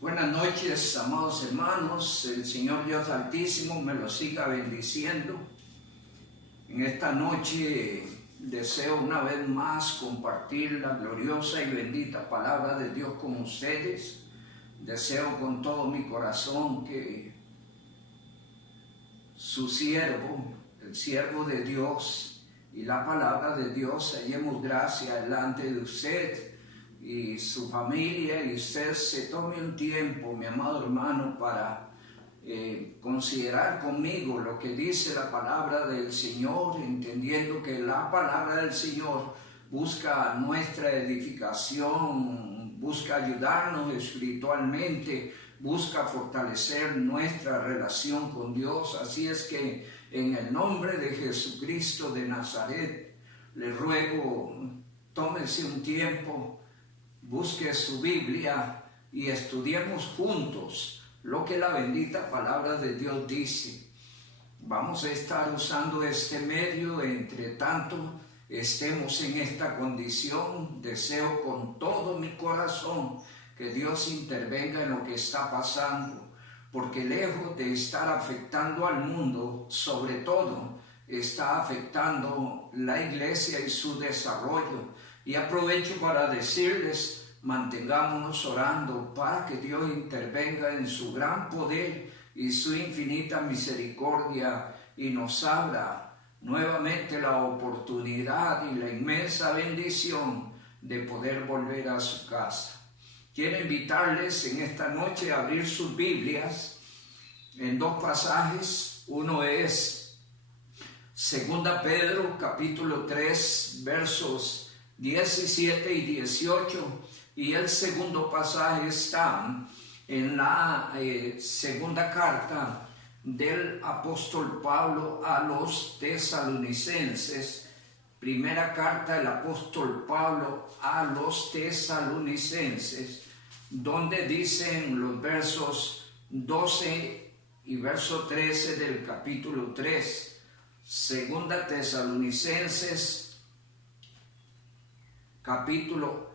Buenas noches, amados hermanos. El Señor Dios Altísimo me los siga bendiciendo. En esta noche deseo una vez más compartir la gloriosa y bendita palabra de Dios con ustedes. Deseo con todo mi corazón que su siervo, el siervo de Dios y la palabra de Dios, hallemos gracia delante de usted y su familia, y usted se tome un tiempo, mi amado hermano, para considerar conmigo lo que dice la palabra del Señor, entendiendo que la palabra del Señor busca nuestra edificación, busca ayudarnos espiritualmente, busca fortalecer nuestra relación con Dios. Así es que en el nombre de Jesucristo de Nazaret le ruego, tómese un tiempo, busque su Biblia y estudiemos juntos lo que la bendita palabra de Dios dice. Vamos a estar usando este medio, entre tanto estemos en esta condición. Deseo con todo mi corazón que Dios intervenga en lo que está pasando, porque lejos de estar afectando al mundo, sobre todo está afectando la iglesia y su desarrollo. Y aprovecho para decirles, mantengámonos orando para que Dios intervenga en su gran poder y su infinita misericordia y nos abra nuevamente la oportunidad y la inmensa bendición de poder volver a su casa. Quiero invitarles en esta noche a abrir sus Biblias en dos pasajes. Uno es 2 Pedro capítulo 3 versos 17 y 18, y el segundo pasaje está en la segunda carta del apóstol Pablo a los tesalonicenses. Primera carta del apóstol Pablo a los tesalonicenses, donde dicen los versos 12 y verso 13 del capítulo 3. Segunda Tesalonicenses capítulo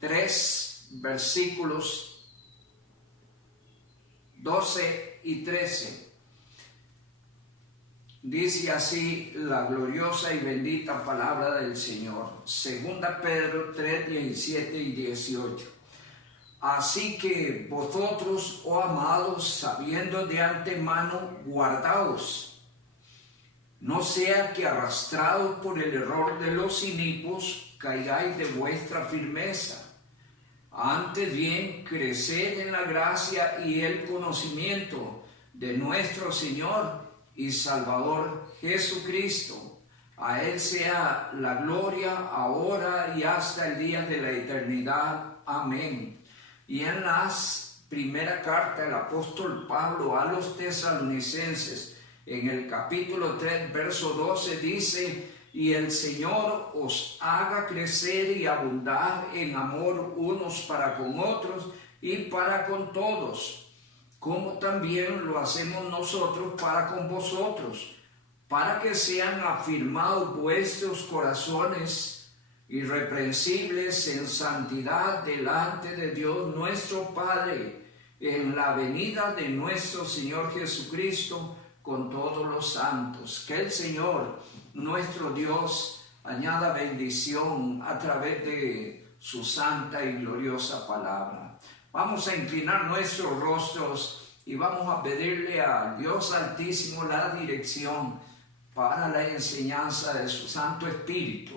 3, versículos 12 y 13. Dice así la gloriosa y bendita palabra del Señor. Segunda Pedro 3, 17 y 18. Así que vosotros, oh amados, sabiendo de antemano, guardaos, no sea que arrastrados por el error de los inicuos caigáis de vuestra firmeza. Antes bien, creced en la gracia y el conocimiento de nuestro Señor y Salvador Jesucristo. A Él sea la gloria ahora y hasta el día de la eternidad. Amén. Y en la primera carta del apóstol Pablo a los tesalonicenses, en el capítulo 3, verso 12, dice: y el Señor os haga crecer y abundar en amor unos para con otros y para con todos, como también lo hacemos nosotros para con vosotros, para que sean afirmados vuestros corazones irreprensibles en santidad delante de Dios nuestro Padre, en la venida de nuestro Señor Jesucristo con todos los santos. Que el Señor nuestro Dios añada bendición a través de su santa y gloriosa palabra. Vamos a inclinar nuestros rostros y vamos a pedirle a Dios Altísimo la dirección para la enseñanza de su Santo Espíritu.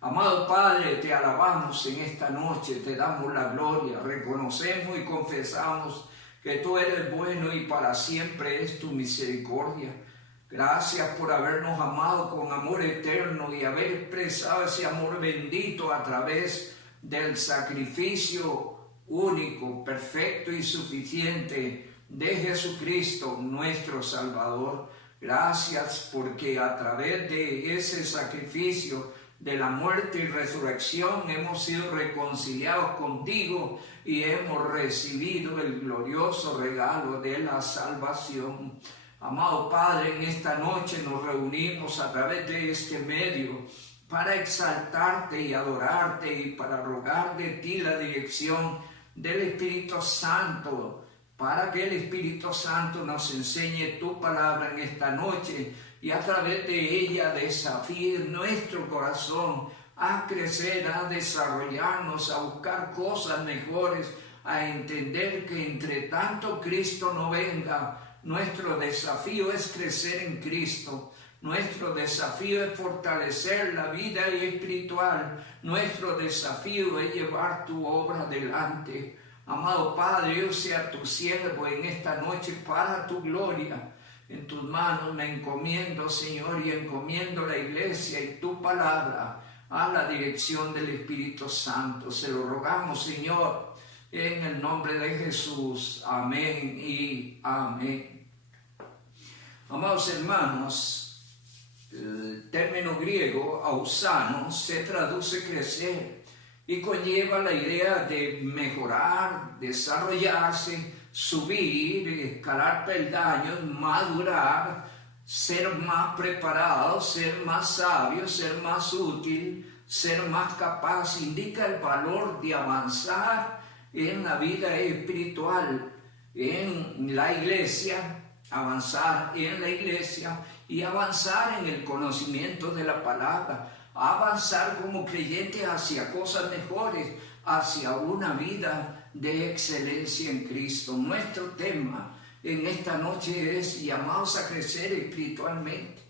Amado Padre, te alabamos en esta noche, te damos la gloria, reconocemos y confesamos que tú eres bueno y para siempre es tu misericordia. Gracias por habernos amado con amor eterno y haber expresado ese amor bendito a través del sacrificio único, perfecto y suficiente de Jesucristo, nuestro Salvador. Gracias porque a través de ese sacrificio de la muerte y resurrección hemos sido reconciliados contigo y hemos recibido el glorioso regalo de la salvación. Amado Padre, en esta noche nos reunimos a través de este medio para exaltarte y adorarte y para rogar de ti la dirección del Espíritu Santo, para que el Espíritu Santo nos enseñe tu palabra en esta noche y a través de ella desafíe nuestro corazón a crecer, a desarrollarnos, a buscar cosas mejores, a entender que entre tanto Cristo no venga, nuestro desafío es crecer en Cristo. Nuestro desafío es fortalecer la vida espiritual. Nuestro desafío es llevar tu obra adelante. Amado Padre, yo sea tu siervo en esta noche para tu gloria. En tus manos me encomiendo, Señor, y encomiendo la iglesia y tu palabra a la dirección del Espíritu Santo. Se lo rogamos, Señor, en el nombre de Jesús. Amén y amén. Amados hermanos, el término griego ausano se traduce crecer y conlleva la idea de mejorar, desarrollarse, subir, escalar peldaños, madurar, ser más preparado, ser más sabio, ser más útil, ser más capaz. Indica el valor de avanzar en la vida espiritual, en la iglesia, avanzar en la iglesia y avanzar en el conocimiento de la palabra, avanzar como creyentes hacia cosas mejores, hacia una vida de excelencia en Cristo. Nuestro tema en esta noche es llamados a crecer espiritualmente.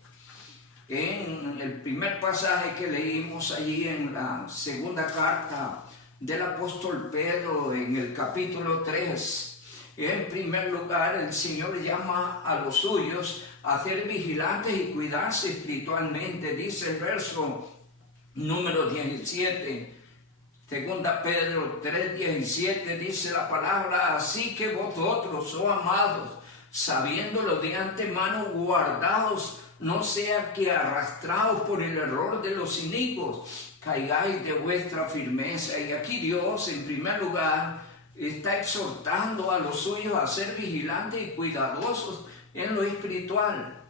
En el primer pasaje que leímos allí en la segunda carta del apóstol Pedro, en el capítulo 3, en primer lugar el Señor llama a los suyos a ser vigilantes y cuidarse espiritualmente. Dice el verso número 17, segunda Pedro 3:17, dice la palabra: así que vosotros, oh amados, sabiéndolo de antemano, guardaos, no sea que arrastrados por el error de los inicuos, caigáis de vuestra firmeza. Y aquí Dios, en primer lugar, está exhortando a los suyos a ser vigilantes y cuidadosos en lo espiritual,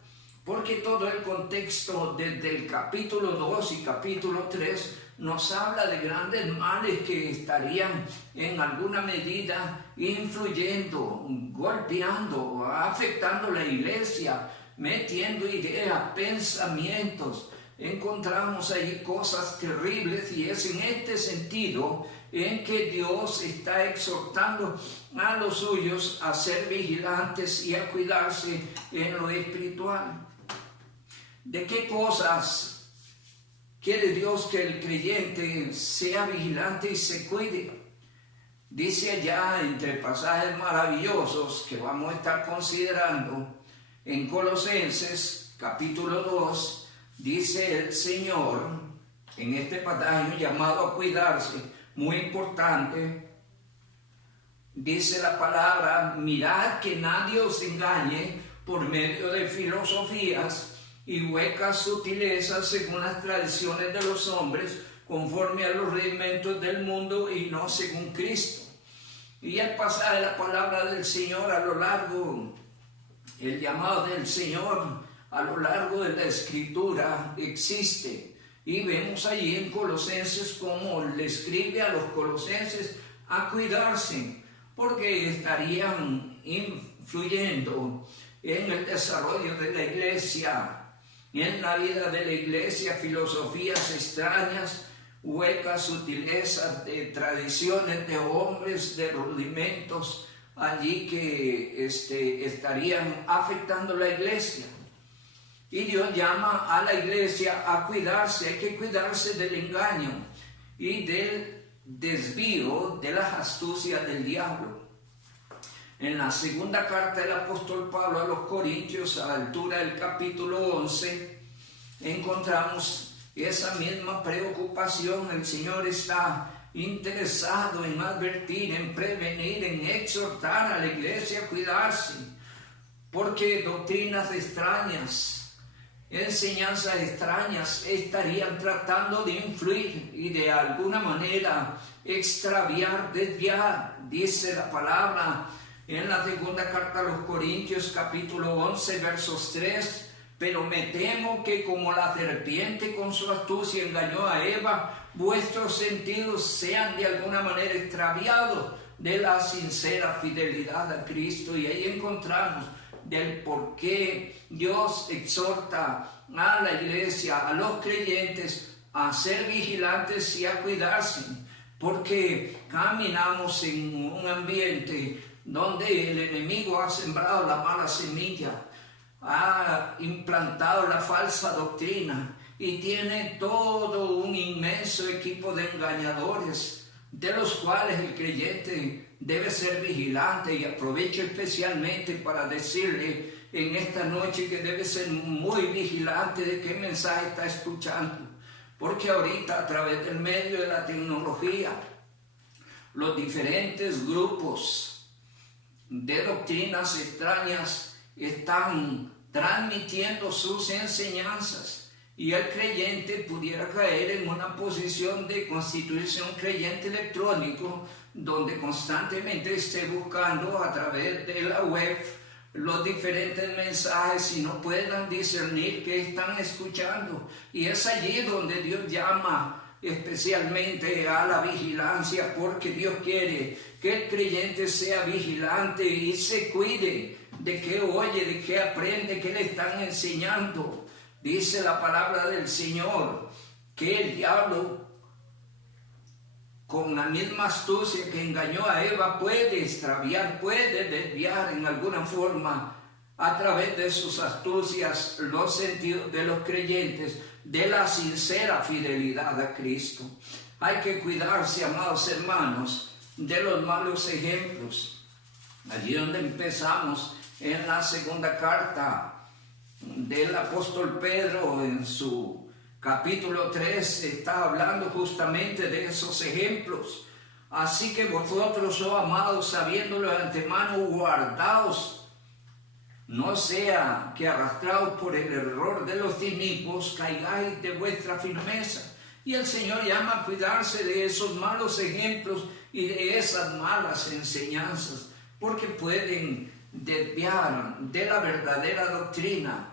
porque todo el contexto desde el capítulo 2 y capítulo 3 nos habla de grandes males que estarían en alguna medida influyendo, golpeando, afectando la iglesia, metiendo ideas, pensamientos. Encontramos ahí cosas terribles, y es en este sentido en que Dios está exhortando a los suyos a ser vigilantes y a cuidarse en lo espiritual. ¿De qué cosas quiere Dios que el creyente sea vigilante y se cuide? Dice allá, entre pasajes maravillosos que vamos a estar considerando, en Colosenses capítulo 2, dice el Señor, en este pasaje llamado a cuidarse, muy importante, dice la palabra: mirad que nadie os engañe por medio de filosofías y huecas sutilezas según las tradiciones de los hombres, conforme a los rudimentos del mundo y no según Cristo. Y al pasar la palabra del Señor a lo largo, el llamado del Señor a lo largo de la Escritura existe. Y vemos allí en Colosenses cómo le escribe a los colosenses a cuidarse, porque estarían influyendo en el desarrollo de la iglesia, en la vida de la iglesia, filosofías extrañas, huecas sutilezas de tradiciones de hombres, de rudimentos allí que estarían afectando la iglesia. Y Dios llama a la iglesia a cuidarse. Hay que cuidarse del engaño y del desvío, de las astucias del diablo. En la segunda carta del apóstol Pablo a los Corintios, a la altura del capítulo 11, encontramos esa misma preocupación. El Señor está interesado en advertir, en prevenir, en exhortar a la iglesia a cuidarse, porque doctrinas extrañas, enseñanzas extrañas estarían tratando de influir y de alguna manera extraviar, desviar. Dice la palabra en la segunda carta a los Corintios capítulo 11 versos 3: pero me temo que como la serpiente con su astucia engañó a Eva, vuestros sentidos sean de alguna manera extraviados de la sincera fidelidad a Cristo, y ahí encontramos del por qué Dios exhorta a la iglesia, a los creyentes, a ser vigilantes y a cuidarse, porque caminamos en un ambiente donde el enemigo ha sembrado la mala semilla, ha implantado la falsa doctrina y tiene todo un inmenso equipo de engañadores, de los cuales el creyente debe ser vigilante. Y aprovecho especialmente para decirle en esta noche que debe ser muy vigilante de qué mensaje está escuchando, porque ahorita a través del medio de la tecnología, los diferentes grupos de doctrinas extrañas están transmitiendo sus enseñanzas, y el creyente pudiera caer en una posición de constituirse un creyente electrónico, donde constantemente esté buscando a través de la web los diferentes mensajes y no puedan discernir qué están escuchando. Y es allí donde Dios llama especialmente a la vigilancia, porque Dios quiere que el creyente sea vigilante y se cuide de qué oye, de qué aprende, qué le están enseñando. Dice la palabra del Señor que el diablo, con la misma astucia que engañó a Eva, puede extraviar, puede desviar en alguna forma a través de sus astucias los sentidos de los creyentes de la sincera fidelidad a Cristo. Hay que cuidarse, amados hermanos, de los malos ejemplos. Allí donde empezamos en la segunda carta del apóstol Pedro, en su capítulo 3, está hablando justamente de esos ejemplos. Así que vosotros, oh amados, sabiéndolo de antemano, guardaos, no sea que arrastrados por el error de los inicuos caigáis de vuestra firmeza. Y el Señor llama a cuidarse de esos malos ejemplos y de esas malas enseñanzas, porque pueden desviar de la verdadera doctrina,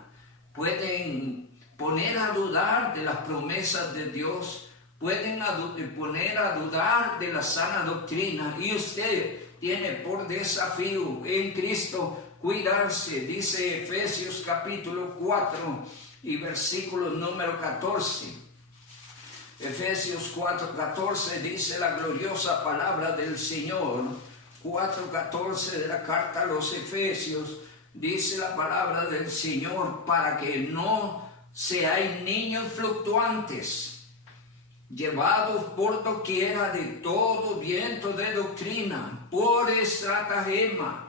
pueden poner a dudar de las promesas de Dios, pueden poner a dudar de la sana doctrina, y usted tiene por desafío en Cristo cuidarse. Dice Efesios capítulo 4 y versículo número 14. Efesios 4:14 dice la gloriosa palabra del Señor. 4:14 de la carta a los Efesios dice la palabra del Señor: para que no seáis niños fluctuantes, llevados por doquiera de todo viento de doctrina, por estratagema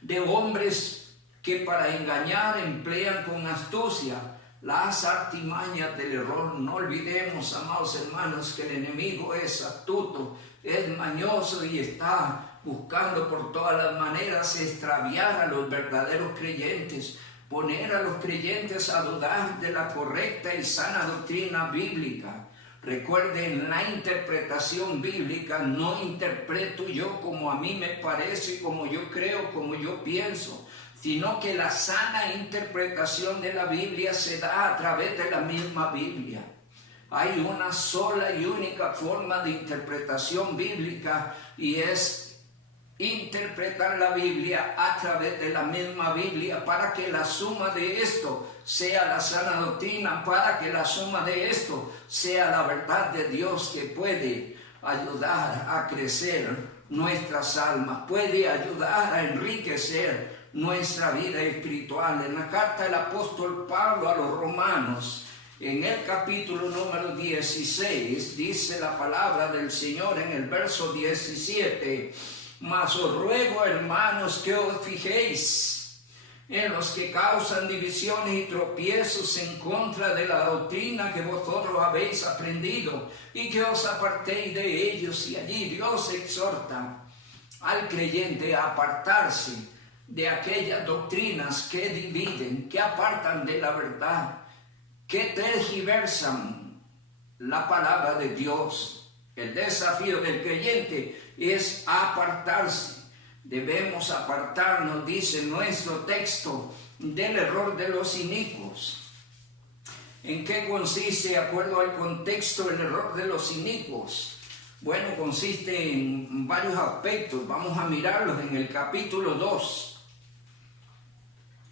de hombres que para engañar emplean con astucia las artimañas del error. No olvidemos, amados hermanos, que el enemigo es astuto, es mañoso y está buscando por todas las maneras extraviar a los verdaderos creyentes, poner a los creyentes a dudar de la correcta y sana doctrina bíblica. Recuerden, la interpretación bíblica no interpreto yo como a mí me parece, como yo creo, como yo pienso, sino que la sana interpretación de la Biblia se da a través de la misma Biblia. Hay una sola y única forma de interpretación bíblica, y es interpretar la Biblia a través de la misma Biblia, para que la suma de esto sea la sana doctrina, para que la suma de esto sea la verdad de Dios, que puede ayudar a crecer nuestras almas, puede ayudar a enriquecer nuestra vida espiritual. En la carta del apóstol Pablo a los romanos, en el capítulo número 16, dice la palabra del Señor en el verso 17: mas os ruego, hermanos, que os fijéis en los que causan divisiones y tropiezos en contra de la doctrina que vosotros habéis aprendido, y que os apartéis de ellos. Y allí Dios exhorta al creyente a apartarse de aquellas doctrinas que dividen, que apartan de la verdad, que tergiversan la palabra de Dios. El desafío del creyente es apartarse. Debemos apartarnos, dice nuestro texto, del error de los inicuos. ¿En qué consiste, de acuerdo al contexto, el error de los inicuos? Bueno, consiste en varios aspectos. Vamos a mirarlos en el capítulo 2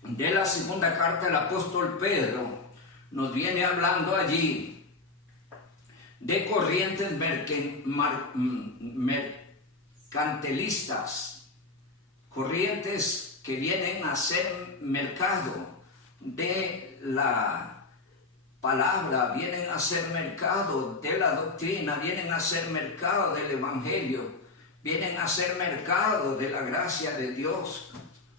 de la segunda carta del apóstol Pedro. Nos viene hablando allí de corrientes mercantilistas, corrientes que vienen a hacer mercado de la palabra, vienen a hacer mercado de la doctrina, vienen a hacer mercado del evangelio, vienen a hacer mercado de la gracia de Dios,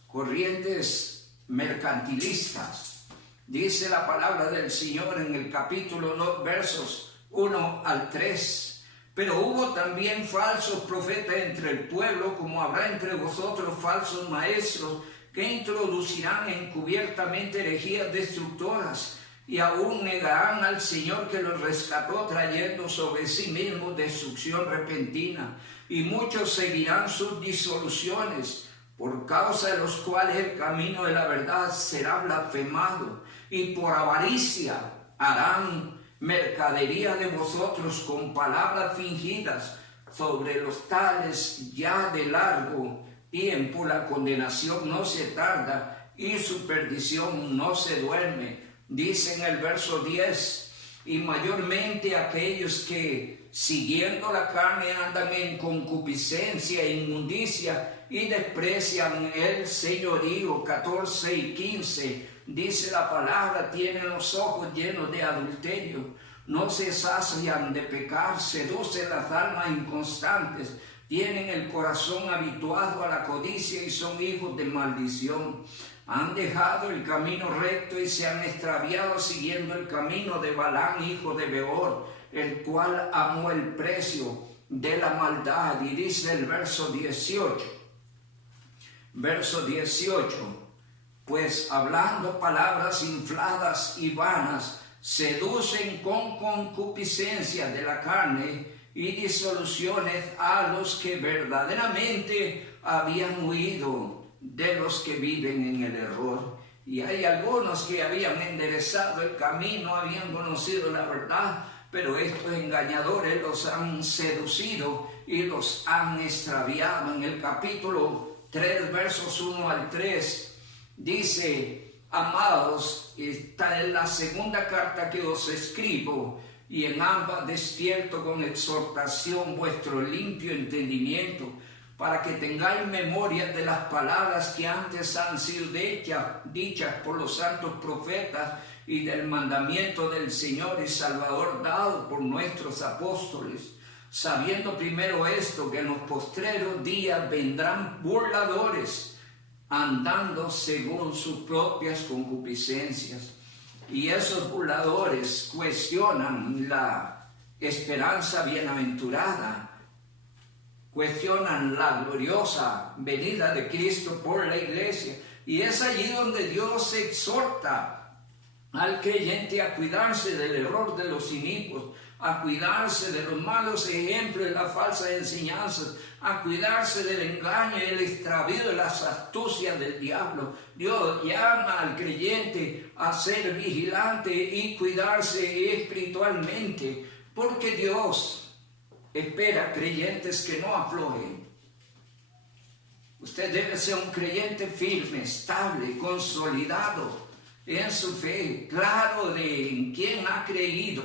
corrientes mercantilistas. Dice la palabra del Señor en el capítulo 2, versos 1 al 3. Pero hubo también falsos profetas entre el pueblo, como habrá entre vosotros falsos maestros, que introducirán encubiertamente herejías destructoras, y aún negarán al Señor que los rescató, trayendo sobre sí mismos destrucción repentina. Y muchos seguirán sus disoluciones, por causa de los cuales el camino de la verdad será blasfemado, y por avaricia harán mercadería de vosotros con palabras fingidas. Sobre los tales ya de largo tiempo la condenación no se tarda, y su perdición no se duerme. Dice en el verso 10, y mayormente aquellos que siguiendo la carne andan en concupiscencia e inmundicia y desprecian el señorío. 14 y 15, dice la palabra, tienen los ojos llenos de adulterio, no se sacian de pecar, seducen las almas inconstantes, tienen el corazón habituado a la codicia y son hijos de maldición. Han dejado el camino recto y se han extraviado siguiendo el camino de Balaam, hijo de Beor, el cual amó el precio de la maldad. Y dice el verso 18, pues hablando palabras infladas y vanas, seducen con concupiscencia de la carne y disoluciones a los que verdaderamente habían huido de los que viven en el error. Y hay algunos que habían enderezado el camino, habían conocido la verdad, pero estos engañadores los han seducido y los han extraviado. En el capítulo 3, versos 1 al 3, dice: amados, esta es la segunda carta que os escribo, y en ambas despierto con exhortación vuestro limpio entendimiento, para que tengáis memoria de las palabras que antes han sido dichas por los santos profetas, y del mandamiento del Señor y Salvador dado por nuestros apóstoles, sabiendo primero esto, que en los postreros días vendrán burladores, andando según sus propias concupiscencias. Y esos burladores cuestionan la esperanza bienaventurada, cuestionan la gloriosa venida de Cristo por la iglesia. Y es allí donde Dios exhorta al creyente a cuidarse del error de los inicuos, a cuidarse de los malos ejemplos de las falsas enseñanzas, a cuidarse del engaño y el extravío de las astucias del diablo. Dios llama al creyente a ser vigilante y cuidarse espiritualmente, porque Dios espera creyentes que no aflojen. Usted debe ser un creyente firme, estable, consolidado en su fe, claro de en quién ha creído,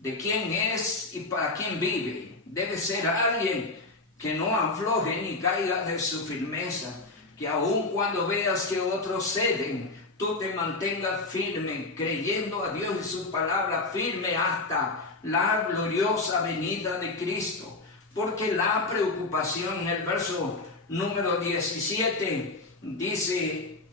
de quién es y para quién vive. Debe ser alguien que no afloje ni caiga de su firmeza, que aun cuando veas que otros ceden, tú te mantengas firme, creyendo a Dios y su palabra, firme hasta la gloriosa venida de Cristo. Porque la preocupación, en el verso número 17, dice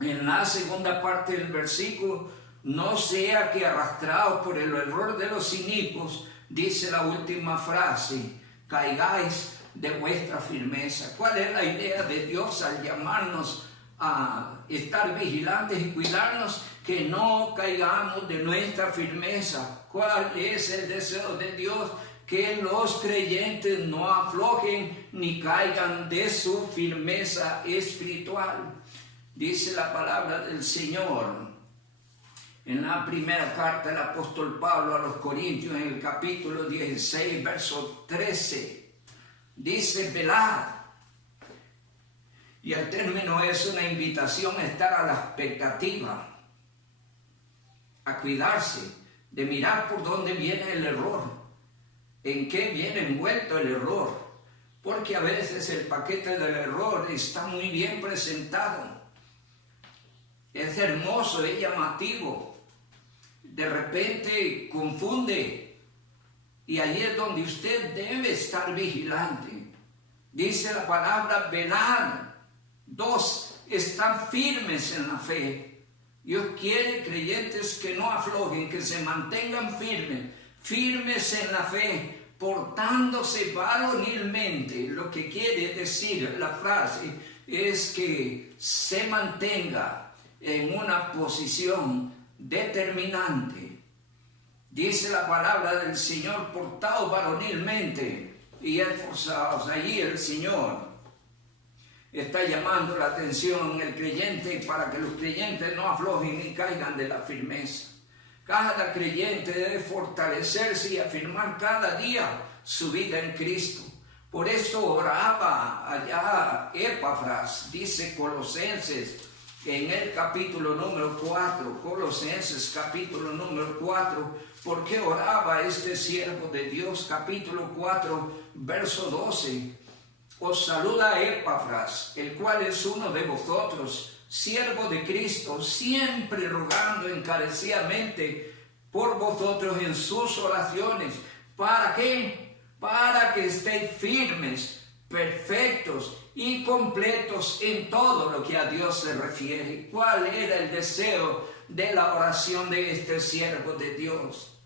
en la segunda parte del versículo: no sea que arrastrados por el error de los inicuos, dice la última frase, caigáis de vuestra firmeza. ¿Cuál es la idea de Dios al llamarnos a estar vigilantes y cuidarnos? Que no caigamos de nuestra firmeza. ¿Cuál es el deseo de Dios? Que los creyentes no aflojen ni caigan de su firmeza espiritual. Dice la palabra del Señor En la primera carta del apóstol Pablo a los Corintios, en el capítulo 16, verso 13, dice: velad. Y el término es una invitación a estar a la expectativa, a cuidarse, de mirar por dónde viene el error, en qué viene envuelto el error, porque a veces el paquete del error está muy bien presentado, es hermoso, es llamativo, de repente confunde, y ahí es donde usted debe estar vigilante. Dice la palabra: velad. 2, están firmes en la fe. Dios quiere creyentes que no aflojen, que se mantengan firmes en la fe, portándose varonilmente. Lo que quiere decir la frase es que se mantenga en una posición determinante. Dice la palabra del Señor: portados varonilmente y esforzados. Allí el Señor está llamando la atención el creyente para que los creyentes no aflojen ni caigan de la firmeza. Cada creyente debe fortalecerse y afirmar cada día su vida en Cristo. Por eso oraba allá Epafras, dice Colosenses, en el capítulo número 4, Colosenses capítulo número 4, ¿por qué oraba este siervo de Dios? Capítulo 4, verso 12. Os saluda Epafras, el cual es uno de vosotros, siervo de Cristo, siempre rogando encarecidamente por vosotros en sus oraciones. ¿Para qué? Para que estéis firmes, perfectos y completos en todo lo que a Dios se refiere. ¿Cuál era el deseo de la oración de este siervo de Dios?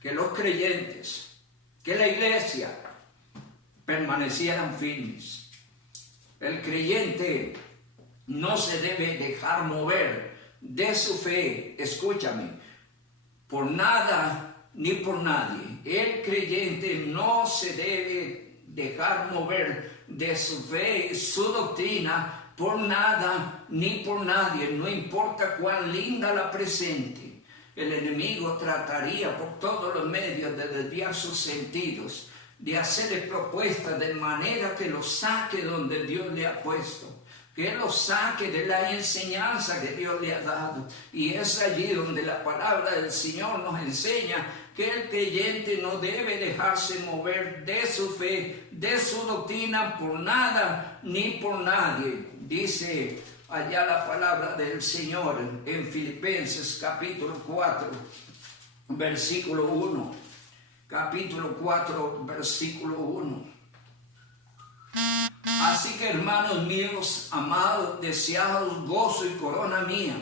Que los creyentes, que la iglesia permanecieran firmes. El creyente no se debe dejar mover de su fe, escúchame, por nada ni por nadie. El creyente no se debe dejar mover de su fe y su doctrina por nada ni por nadie, no importa cuán linda la presente. El enemigo trataría por todos los medios de desviar sus sentidos, de hacerle propuestas de manera que lo saque donde Dios le ha puesto, que lo saque de la enseñanza que Dios le ha dado. Y es allí donde la palabra del Señor nos enseña que el creyente no debe dejarse mover de su fe, de su doctrina, por nada ni por nadie. Dice allá la palabra del Señor en Filipenses capítulo 4, versículo 1. Capítulo 4, versículo 1. Así que, hermanos míos, amados, deseados, gozo y corona mía,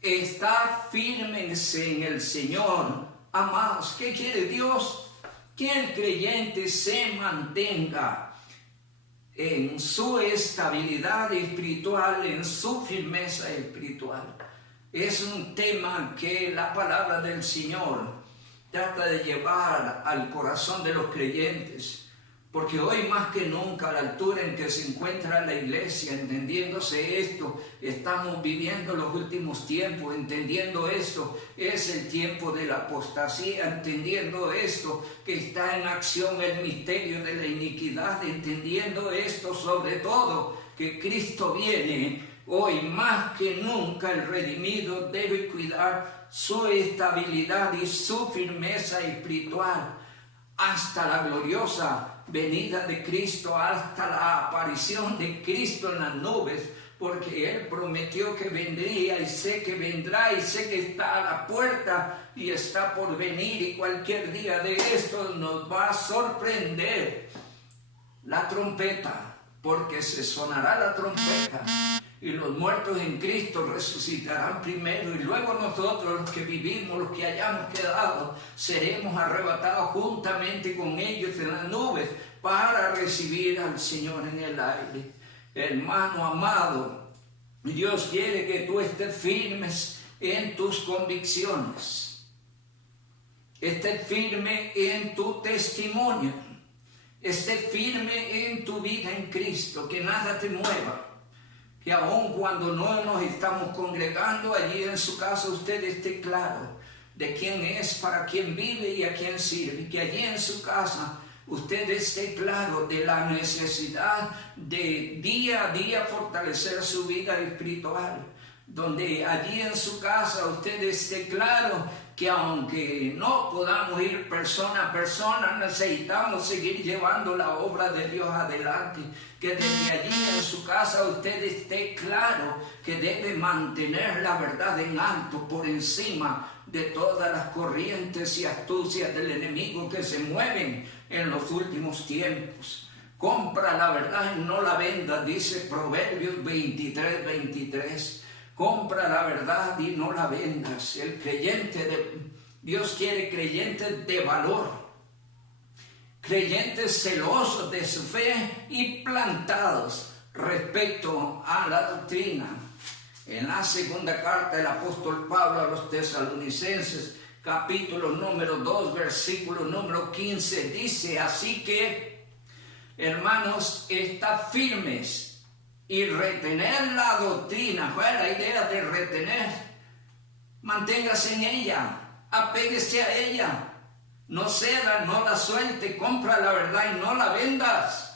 estad firmes en el Señor, amados. ¿Qué quiere Dios? Que el creyente se mantenga en su estabilidad espiritual, en su firmeza espiritual. Es un tema que la palabra del Señor trata de llevar al corazón de los creyentes, porque hoy más que nunca, a la altura en que se encuentra la iglesia, entendiéndose esto, estamos viviendo los últimos tiempos. Entendiendo esto, es el tiempo de la apostasía. Entendiendo esto, que está en acción el misterio de la iniquidad. Entendiendo esto, sobre todo, que Cristo viene. Hoy más que nunca el redimido debe cuidar su estabilidad y su firmeza espiritual hasta la gloriosa venida de Cristo, hasta la aparición de Cristo en las nubes, porque Él prometió que vendría, y sé que vendrá, y sé que está a la puerta y está por venir, y cualquier día de esto nos va a sorprender la trompeta, porque se sonará la trompeta y los muertos en Cristo resucitarán primero, y luego nosotros, los que vivimos, los que hayamos quedado, seremos arrebatados juntamente con ellos en las nubes para recibir al Señor en el aire. Hermano amado, Dios quiere que tú estés firmes en tus convicciones, estés firme en tu testimonio, estés firme en tu vida en Cristo, que nada te mueva, que aun cuando no nos estamos congregando allí en su casa, usted esté claro de quién es, para quién vive y a quién sirve. Que allí en su casa usted esté claro de la necesidad de día a día fortalecer su vida espiritual. Donde allí en su casa usted esté claro que aunque no podamos ir persona a persona, necesitamos seguir llevando la obra de Dios adelante. Que desde allí en su casa usted esté claro que debe mantener la verdad en alto por encima de todas las corrientes y astucias del enemigo que se mueven en los últimos tiempos. Compra la verdad y no la venda, dice Proverbios 23:23. Compra la verdad y no la vendas. El creyente Dios quiere creyentes de valor, creyentes celosos de su fe y plantados respecto a la doctrina. En la segunda carta del apóstol Pablo a los tesalonicenses, capítulo número 2, versículo número 15, dice: así que, hermanos, estad firmes y retener la doctrina. ¿Cuál es la idea de retener? Manténgase en ella, apéguese a ella, no ceda, no la suelte, compra la verdad y no la vendas.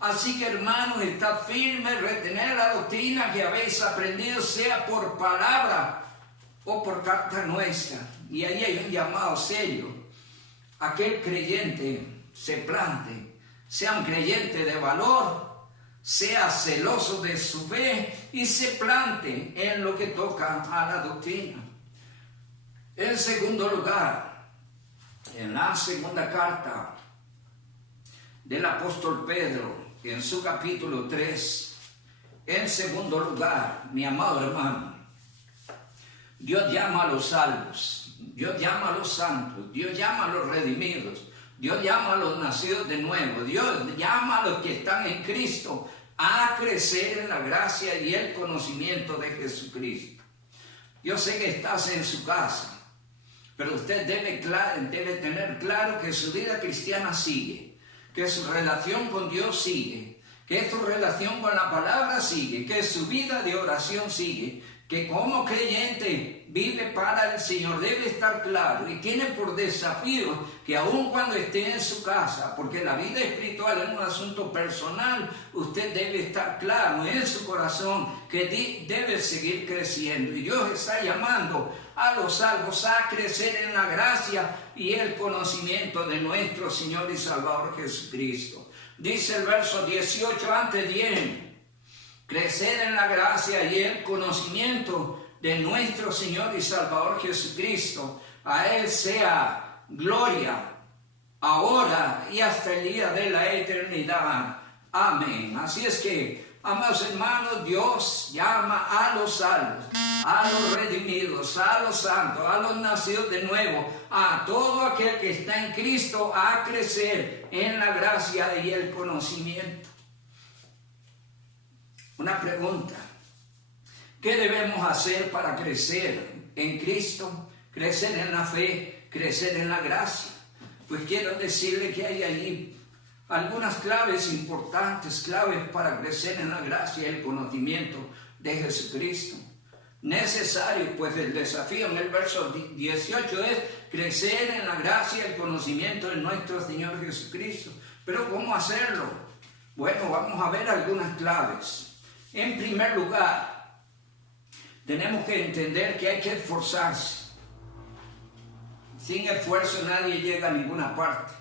Así que, hermanos, estad firmes, retener la doctrina que habéis aprendido, sea por palabra o por carta nuestra. Y ahí hay un llamado serio. Aquel creyente se plante, sea un creyente de valor, sea celoso de su fe y se plante en lo que toca a la doctrina. En segundo lugar, en la segunda carta del apóstol Pedro, en su capítulo 3, en segundo lugar, mi amado hermano, Dios llama a los salvos, Dios llama a los santos, Dios llama a los redimidos, Dios llama a los nacidos de nuevo, Dios llama a los que están en Cristo a crecer en la gracia y el conocimiento de Jesucristo. Yo sé que estás en su casa, pero usted debe tener claro que su vida cristiana sigue, que su relación con Dios sigue, que su relación con la palabra sigue, que su vida de oración sigue, que como creyente vive para el Señor. Debe estar claro y tiene por desafío que aun cuando esté en su casa, porque la vida espiritual es un asunto personal, usted debe estar claro en su corazón que debe seguir creciendo. Y Dios está llamando a los salvos a crecer en la gracia y el conocimiento de nuestro Señor y Salvador Jesucristo. Dice el verso 18, antes bien, crecer en la gracia y el conocimiento de nuestro Señor y Salvador Jesucristo. A Él sea gloria, ahora y hasta el día de la eternidad. Amén. Así es que, amados hermanos, Dios llama a los salvos, a los redimidos, a los santos, a los nacidos de nuevo, a todo aquel que está en Cristo a crecer en la gracia y el conocimiento. Una pregunta: ¿qué debemos hacer para crecer en Cristo? Crecer en la fe, crecer en la gracia. Pues quiero decirle que hay allí algunas claves importantes, claves para crecer en la gracia y el conocimiento de Jesucristo. Necesario, pues el desafío en el verso 18 es crecer en la gracia y el conocimiento de nuestro Señor Jesucristo. Pero ¿cómo hacerlo? Bueno, vamos a ver algunas claves. En primer lugar, tenemos que entender que hay que esforzarse. Sin esfuerzo nadie llega a ninguna parte.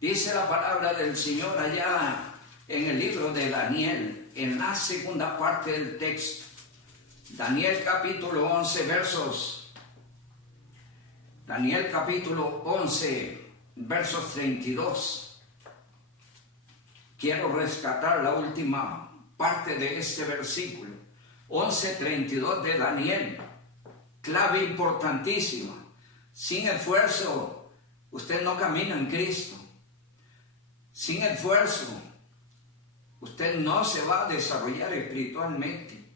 Dice la palabra del Señor allá en el libro de Daniel, en la segunda parte del texto. Daniel capítulo 11 versos. Daniel capítulo 11 versos 32. Quiero rescatar la última parte de este versículo, 11:32 de Daniel, clave importantísima. Sin esfuerzo, usted no camina en Cristo. Sin esfuerzo, usted no se va a desarrollar espiritualmente.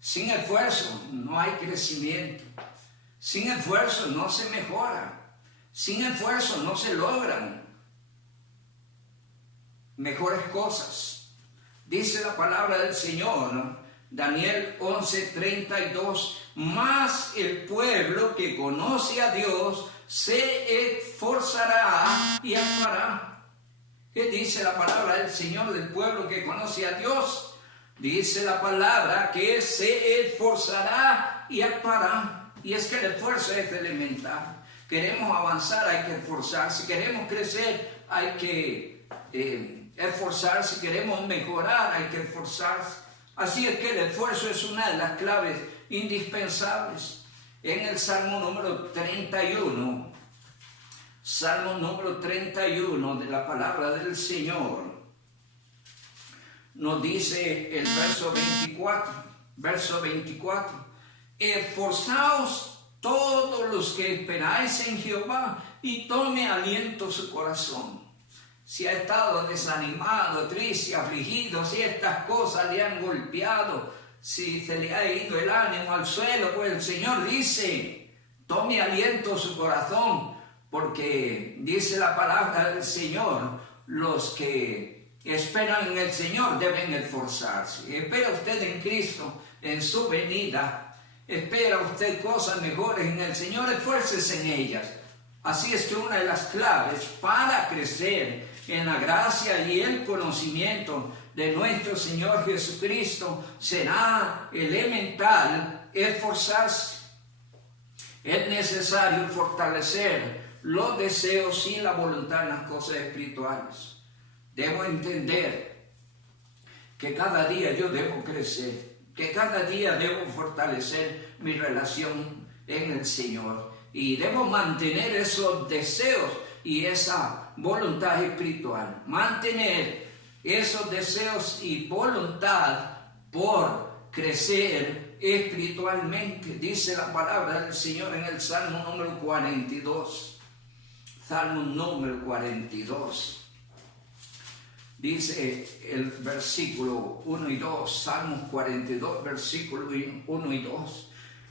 Sin esfuerzo, no hay crecimiento. Sin esfuerzo, no se mejora. Sin esfuerzo, no se logran mejores cosas. Dice la palabra del Señor, ¿no?, Daniel 11:32, mas el pueblo que conoce a Dios se esforzará y actuará. ¿Qué dice la palabra del Señor del pueblo que conoce a Dios? Dice la palabra que se esforzará y actuará. Y es que el esfuerzo es elemental. Queremos avanzar, hay que esforzarse. Si queremos crecer, hay que esforzarse. Si queremos mejorar, hay que esforzarse. Así es que el esfuerzo es una de las claves indispensables. En el Salmo número 31, Salmo número 31 de la palabra del Señor, nos dice el verso 24, esforzaos todos los que esperáis en Jehová y tome aliento su corazón. Si ha estado desanimado, triste, afligido, si estas cosas le han golpeado, si se le ha ido el ánimo al suelo, pues el Señor dice, tome aliento su corazón, porque dice la palabra del Señor, los que esperan en el Señor deben esforzarse. Espera usted en Cristo, en su venida, espera usted cosas mejores en el Señor, esfuércese en ellas. Así es que una de las claves para crecer en la gracia y el conocimiento de nuestro Señor Jesucristo será elemental esforzarse. Es necesario fortalecer los deseos y la voluntad en las cosas espirituales. Debo entender que cada día yo debo crecer, que cada día debo fortalecer mi relación en el Señor y debo mantener esos deseos y esa voluntad espiritual, mantener esos deseos y voluntad por crecer espiritualmente. Dice la palabra del Señor en el Salmo número 42, Salmo número 42, dice el versículo 1 y 2, Salmos 42, versículo 1 y 2.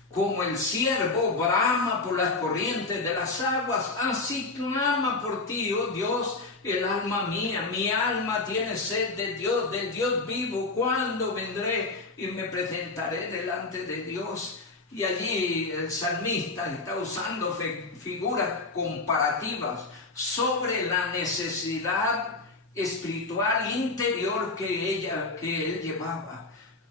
Como el ciervo brama por las corrientes de las aguas, así clama por ti, oh Dios, el alma mía. Mi alma tiene sed de Dios, del Dios vivo. ¿Cuándo vendré y me presentaré delante de Dios? Y allí el salmista está usando figuras comparativas sobre la necesidad espiritual interior que él llevaba.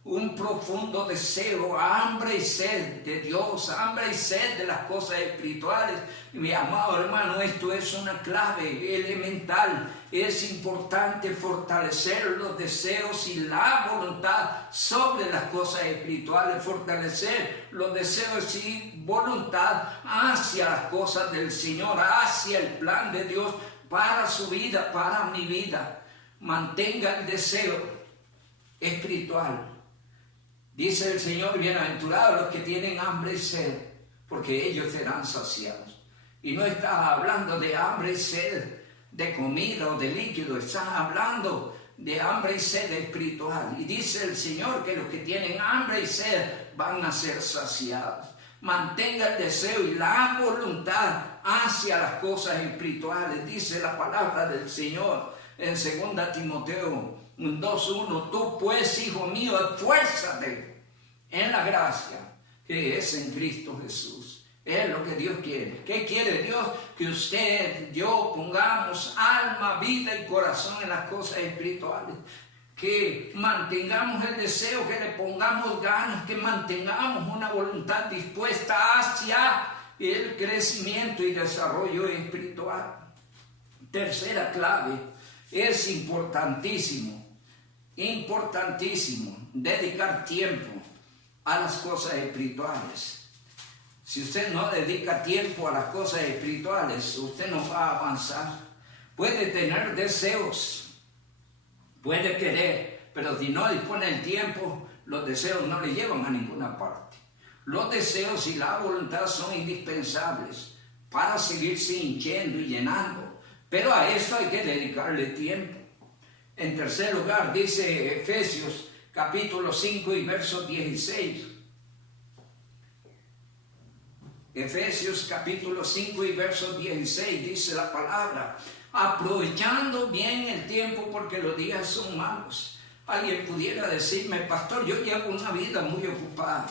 Un profundo deseo, hambre y sed de Dios, hambre y sed de las cosas espirituales. Mi amado hermano, esto es una clave elemental. Es importante fortalecer los deseos y la voluntad sobre las cosas espirituales, fortalecer los deseos y voluntad hacia las cosas del Señor, hacia el plan de Dios para su vida, para mi vida. Mantenga el deseo espiritual. Dice el Señor, bienaventurados los que tienen hambre y sed, porque ellos serán saciados. Y no está hablando de hambre y sed de comida o de líquido, está hablando de hambre y sed espiritual. Y dice el Señor que los que tienen hambre y sed van a ser saciados. Mantenga el deseo y la voluntad hacia las cosas espirituales. Dice la palabra del Señor en 2 Timoteo 2:1, tú pues, hijo mío, esfuérzate en la gracia que es en Cristo Jesús. Es lo que Dios quiere. ¿Qué quiere Dios? Que usted, yo pongamos alma, vida y corazón en las cosas espirituales. Que mantengamos el deseo, que le pongamos ganas, que mantengamos una voluntad dispuesta hacia el crecimiento y desarrollo espiritual. Tercera clave, es importantísimo dedicar tiempo a las cosas espirituales. Si usted no dedica tiempo a las cosas espirituales, usted no va a avanzar. Puede tener deseos, puede querer, pero si no dispone el tiempo, los deseos no le llevan a ninguna parte. Los deseos y la voluntad son indispensables para seguirse hinchando y llenando, pero a eso hay que dedicarle tiempo. En tercer lugar, dice Efesios capítulo 5 y verso 16. Efesios capítulo 5 y verso 16 dice la palabra, aprovechando bien el tiempo porque los días son malos. Alguien pudiera decirme, pastor, yo llevo una vida muy ocupada.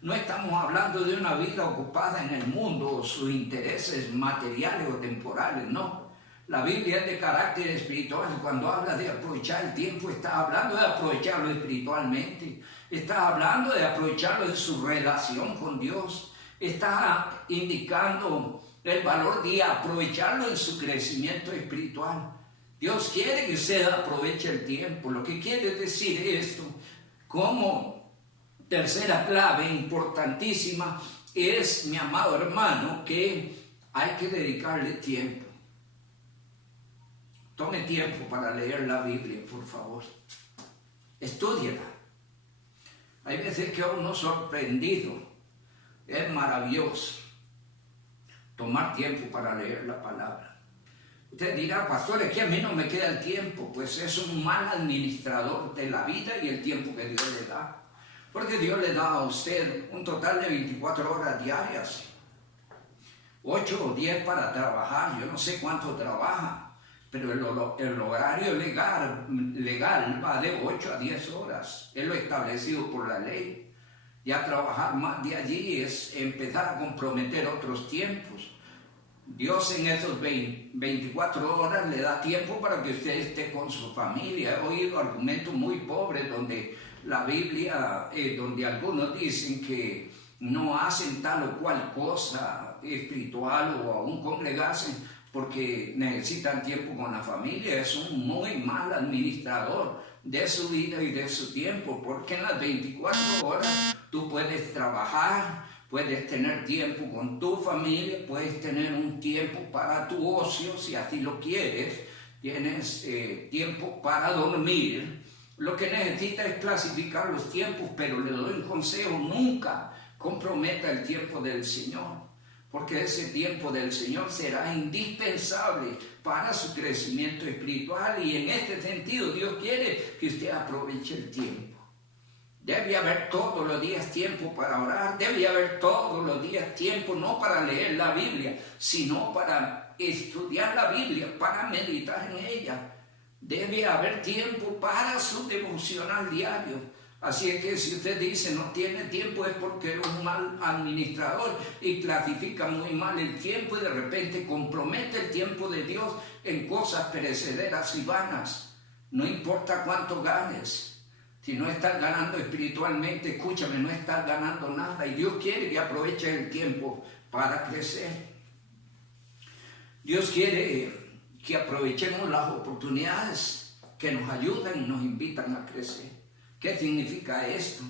No estamos hablando de una vida ocupada en el mundo o sus intereses materiales o temporales, no. La Biblia es de carácter espiritual. Cuando habla de aprovechar el tiempo, está hablando de aprovecharlo espiritualmente. Está hablando de aprovecharlo en su relación con Dios. Está indicando el valor de aprovecharlo en su crecimiento espiritual. Dios quiere que usted aproveche el tiempo. Lo que quiere decir esto, como tercera clave importantísima, es, mi amado hermano, que hay que dedicarle tiempo. Tome tiempo para leer la Biblia, por favor. Estúdiela. Hay veces que a uno sorprendido. Es maravilloso tomar tiempo para leer la palabra. Usted dirá, pastor, es que a mí no me queda el tiempo. Pues es un mal administrador de la vida y el tiempo que Dios le da. Porque Dios le da a usted un total de 24 horas diarias. 8 o 10 para trabajar. Yo no sé cuánto trabaja. Pero el horario legal va de 8 a 10 horas. Es lo establecido por la ley. Ya trabajar más de allí es empezar a comprometer otros tiempos. Dios en esos 24 horas le da tiempo para que usted esté con su familia. He oído argumentos muy pobres donde la Biblia, donde algunos dicen que no hacen tal o cual cosa espiritual o aún congregarse porque necesitan tiempo con la familia. Es un muy mal administrador de su vida y de su tiempo, porque en las 24 horas tú puedes trabajar, puedes tener tiempo con tu familia, puedes tener un tiempo para tu ocio, si así lo quieres, tienes tiempo para dormir. Lo que necesitas es clasificar los tiempos, pero le doy un consejo: nunca comprometa el tiempo del Señor, porque ese tiempo del Señor será indispensable para su crecimiento espiritual, y en este sentido Dios quiere que usted aproveche el tiempo. Debe haber todos los días tiempo para orar, debe haber todos los días tiempo no para leer la Biblia, sino para estudiar la Biblia, para meditar en ella. Debe haber tiempo para su devocional diario. Así es que si usted dice no tiene tiempo, es porque es un mal administrador y clasifica muy mal el tiempo, y de repente compromete el tiempo de Dios en cosas perecederas y vanas. No importa cuánto ganes, si no estás ganando espiritualmente, escúchame, no estás ganando nada, y Dios quiere que aproveches el tiempo para crecer. Dios quiere que aprovechemos las oportunidades que nos ayudan y nos invitan a crecer. ¿Qué significa esto?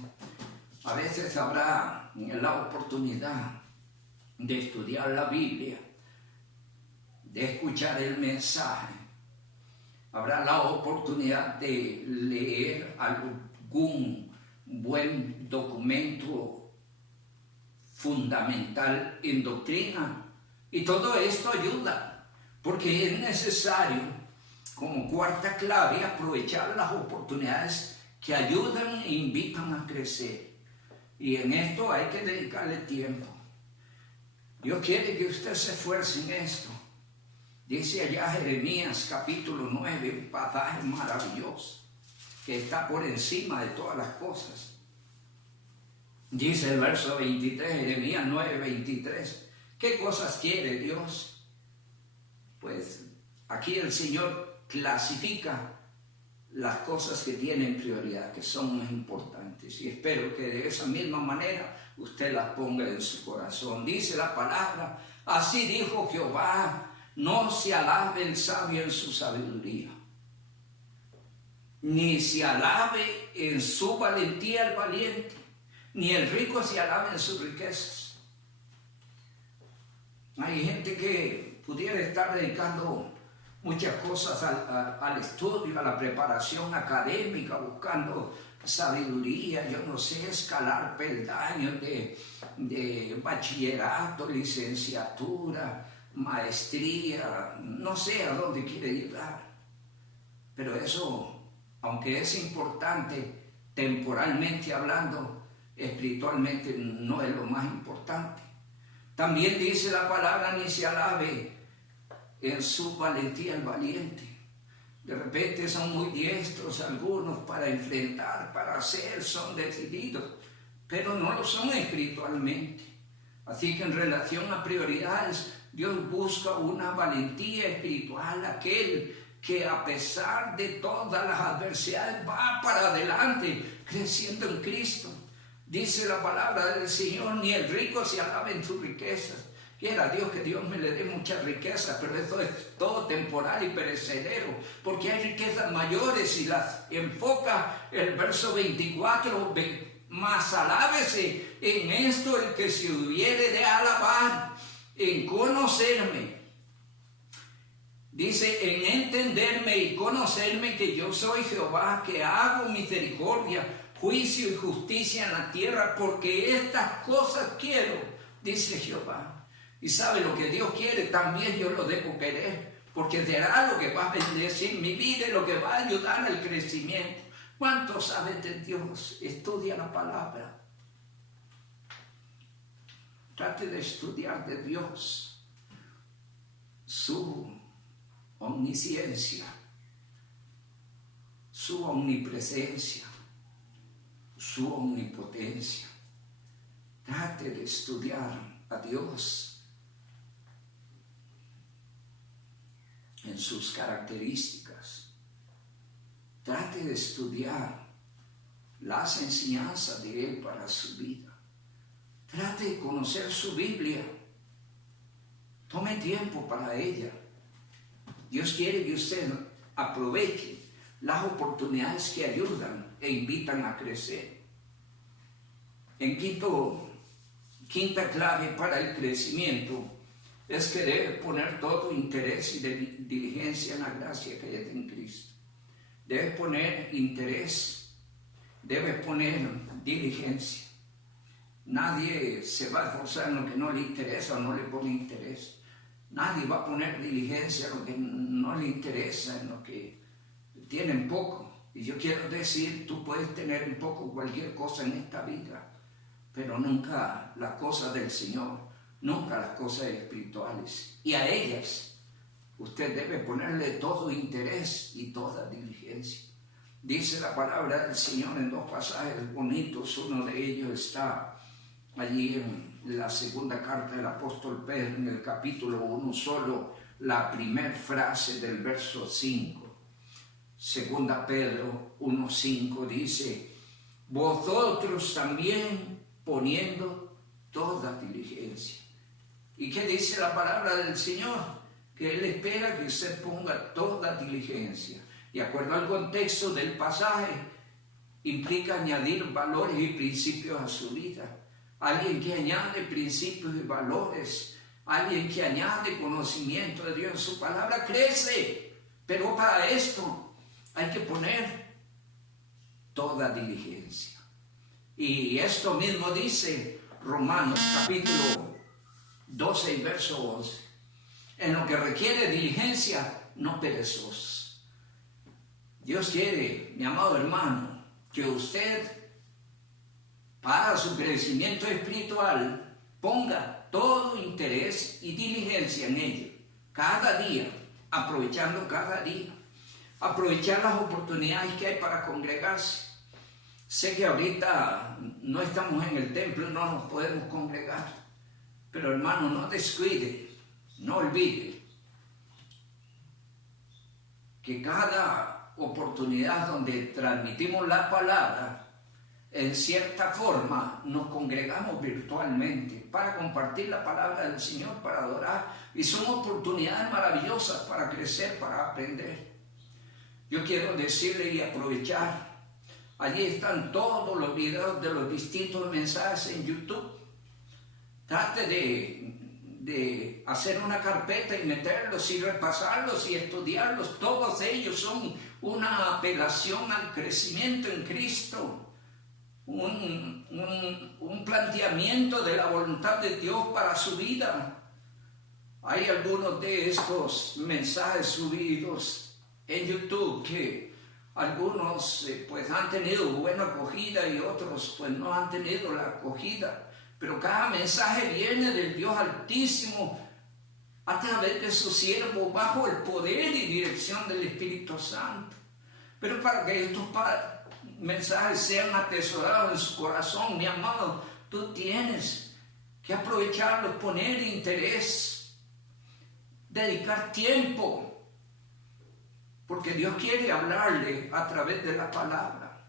A veces habrá la oportunidad de estudiar la Biblia, de escuchar el mensaje. Habrá la oportunidad de leer algún buen documento fundamental en doctrina. Y todo esto ayuda, porque es necesario, como cuarta clave, aprovechar las oportunidades que ayudan e invitan a crecer. Y en esto hay que dedicarle tiempo. Dios quiere que usted se esfuerce en esto. Dice allá Jeremías capítulo 9, un pasaje maravilloso que está por encima de todas las cosas. Dice el verso 23, Jeremías 9, 23. ¿Qué cosas quiere Dios? Pues aquí el Señor clasifica las cosas que tienen prioridad, que son más importantes, y espero que de esa misma manera usted las ponga en su corazón. Dice la palabra: así dijo Jehová, no se alabe el sabio en su sabiduría, ni se alabe en su valentía el valiente, ni el rico se alabe en sus riquezas. Hay gente que pudiera estar dedicando muchas cosas al estudio, a la preparación académica, buscando sabiduría, yo no sé, escalar peldaños de bachillerato, licenciatura, maestría, no sé a dónde quiere llegar. Pero eso, aunque es importante temporalmente hablando, espiritualmente no es lo más importante. También dice la palabra: ni se alabe en su valentía el valiente. De repente son muy diestros algunos para enfrentar, para hacer, son decididos, pero no lo son espiritualmente. Así que en relación a prioridades, Dios busca una valentía espiritual, aquel que a pesar de todas las adversidades va para adelante, creciendo en Cristo. Dice la palabra del Señor, ni el rico se alaba en sus riquezas. Quiera Dios que Dios me le dé mucha riqueza, pero esto es todo temporal y perecedero, porque hay riquezas mayores y las enfoca el verso 24, mas alábese en esto el que se hubiere de alabar, en conocerme. Dice, en entenderme y conocerme que yo soy Jehová, que hago misericordia, juicio y justicia en la tierra, porque estas cosas quiero, dice Jehová. Y sabe lo que Dios quiere, también yo lo debo querer, porque será lo que va a bendecir mi vida y lo que va a ayudar al crecimiento. ¿Cuántos saben de Dios? Estudia la palabra. Trate de estudiar de Dios, su omnisciencia, su omnipresencia, su omnipotencia. Trate de estudiar a Dios en sus características. Trate de estudiar las enseñanzas de Él para su vida. Trate de conocer su Biblia. Tome tiempo para ella. Dios quiere que usted aproveche las oportunidades que ayudan e invitan a crecer. En quinta clave para el crecimiento es que debe poner todo interés y diligencia en la gracia que hay en Cristo. Debe poner interés, debe poner diligencia. Nadie se va a esforzar en lo que no le interesa o no le pone interés. Nadie va a poner diligencia en lo que no le interesa, en lo que tienen poco. Y yo quiero decir, tú puedes tener un poco cualquier cosa en esta vida, pero nunca las cosas del Señor, nunca las cosas espirituales. Y a ellas usted debe ponerle todo interés y toda diligencia. Dice la palabra del Señor en dos pasajes bonitos. Uno de ellos está allí en la segunda carta del apóstol Pedro, en el capítulo 1, solo la primera frase del verso 5. Segunda Pedro 1:5 dice, vosotros también poniendo toda diligencia. ¿Y qué dice la palabra del Señor? Que Él espera que usted ponga toda diligencia. De acuerdo al contexto del pasaje, implica añadir valores y principios a su vida. Alguien que añade principios y valores, alguien que añade conocimiento de Dios en su palabra, crece. Pero para esto hay que poner toda diligencia. Y esto mismo dice Romanos capítulo 12 y verso 11. En lo que requiere diligencia, no perezosos. Dios quiere, mi amado hermano, que usted, para su crecimiento espiritual, ponga todo interés y diligencia en ello, cada día, aprovechando cada día, aprovechar las oportunidades que hay para congregarse. Sé que ahorita no estamos en el templo, no nos podemos congregar, pero hermano, no descuide, no olvide que cada oportunidad donde transmitimos la palabra, en cierta forma nos congregamos virtualmente para compartir la palabra del Señor, para adorar, y son oportunidades maravillosas para crecer, para aprender. Yo quiero decirle y aprovechar, allí están todos los videos de los distintos mensajes en YouTube. Trate de hacer una carpeta y meterlos y repasarlos y estudiarlos. Todos ellos son una apelación al crecimiento en Cristo. Un planteamiento de la voluntad de Dios para su vida. Hay algunos de estos mensajes subidos en YouTube que algunos pues han tenido buena acogida y otros pues no han tenido la acogida, pero cada mensaje viene del Dios Altísimo a través de sus siervos, bajo el poder y dirección del Espíritu Santo. Pero para que estos mensajes sean atesorados en su corazón, mi amado, tú tienes que aprovecharlos, poner interés, dedicar tiempo, porque Dios quiere hablarle a través de la palabra.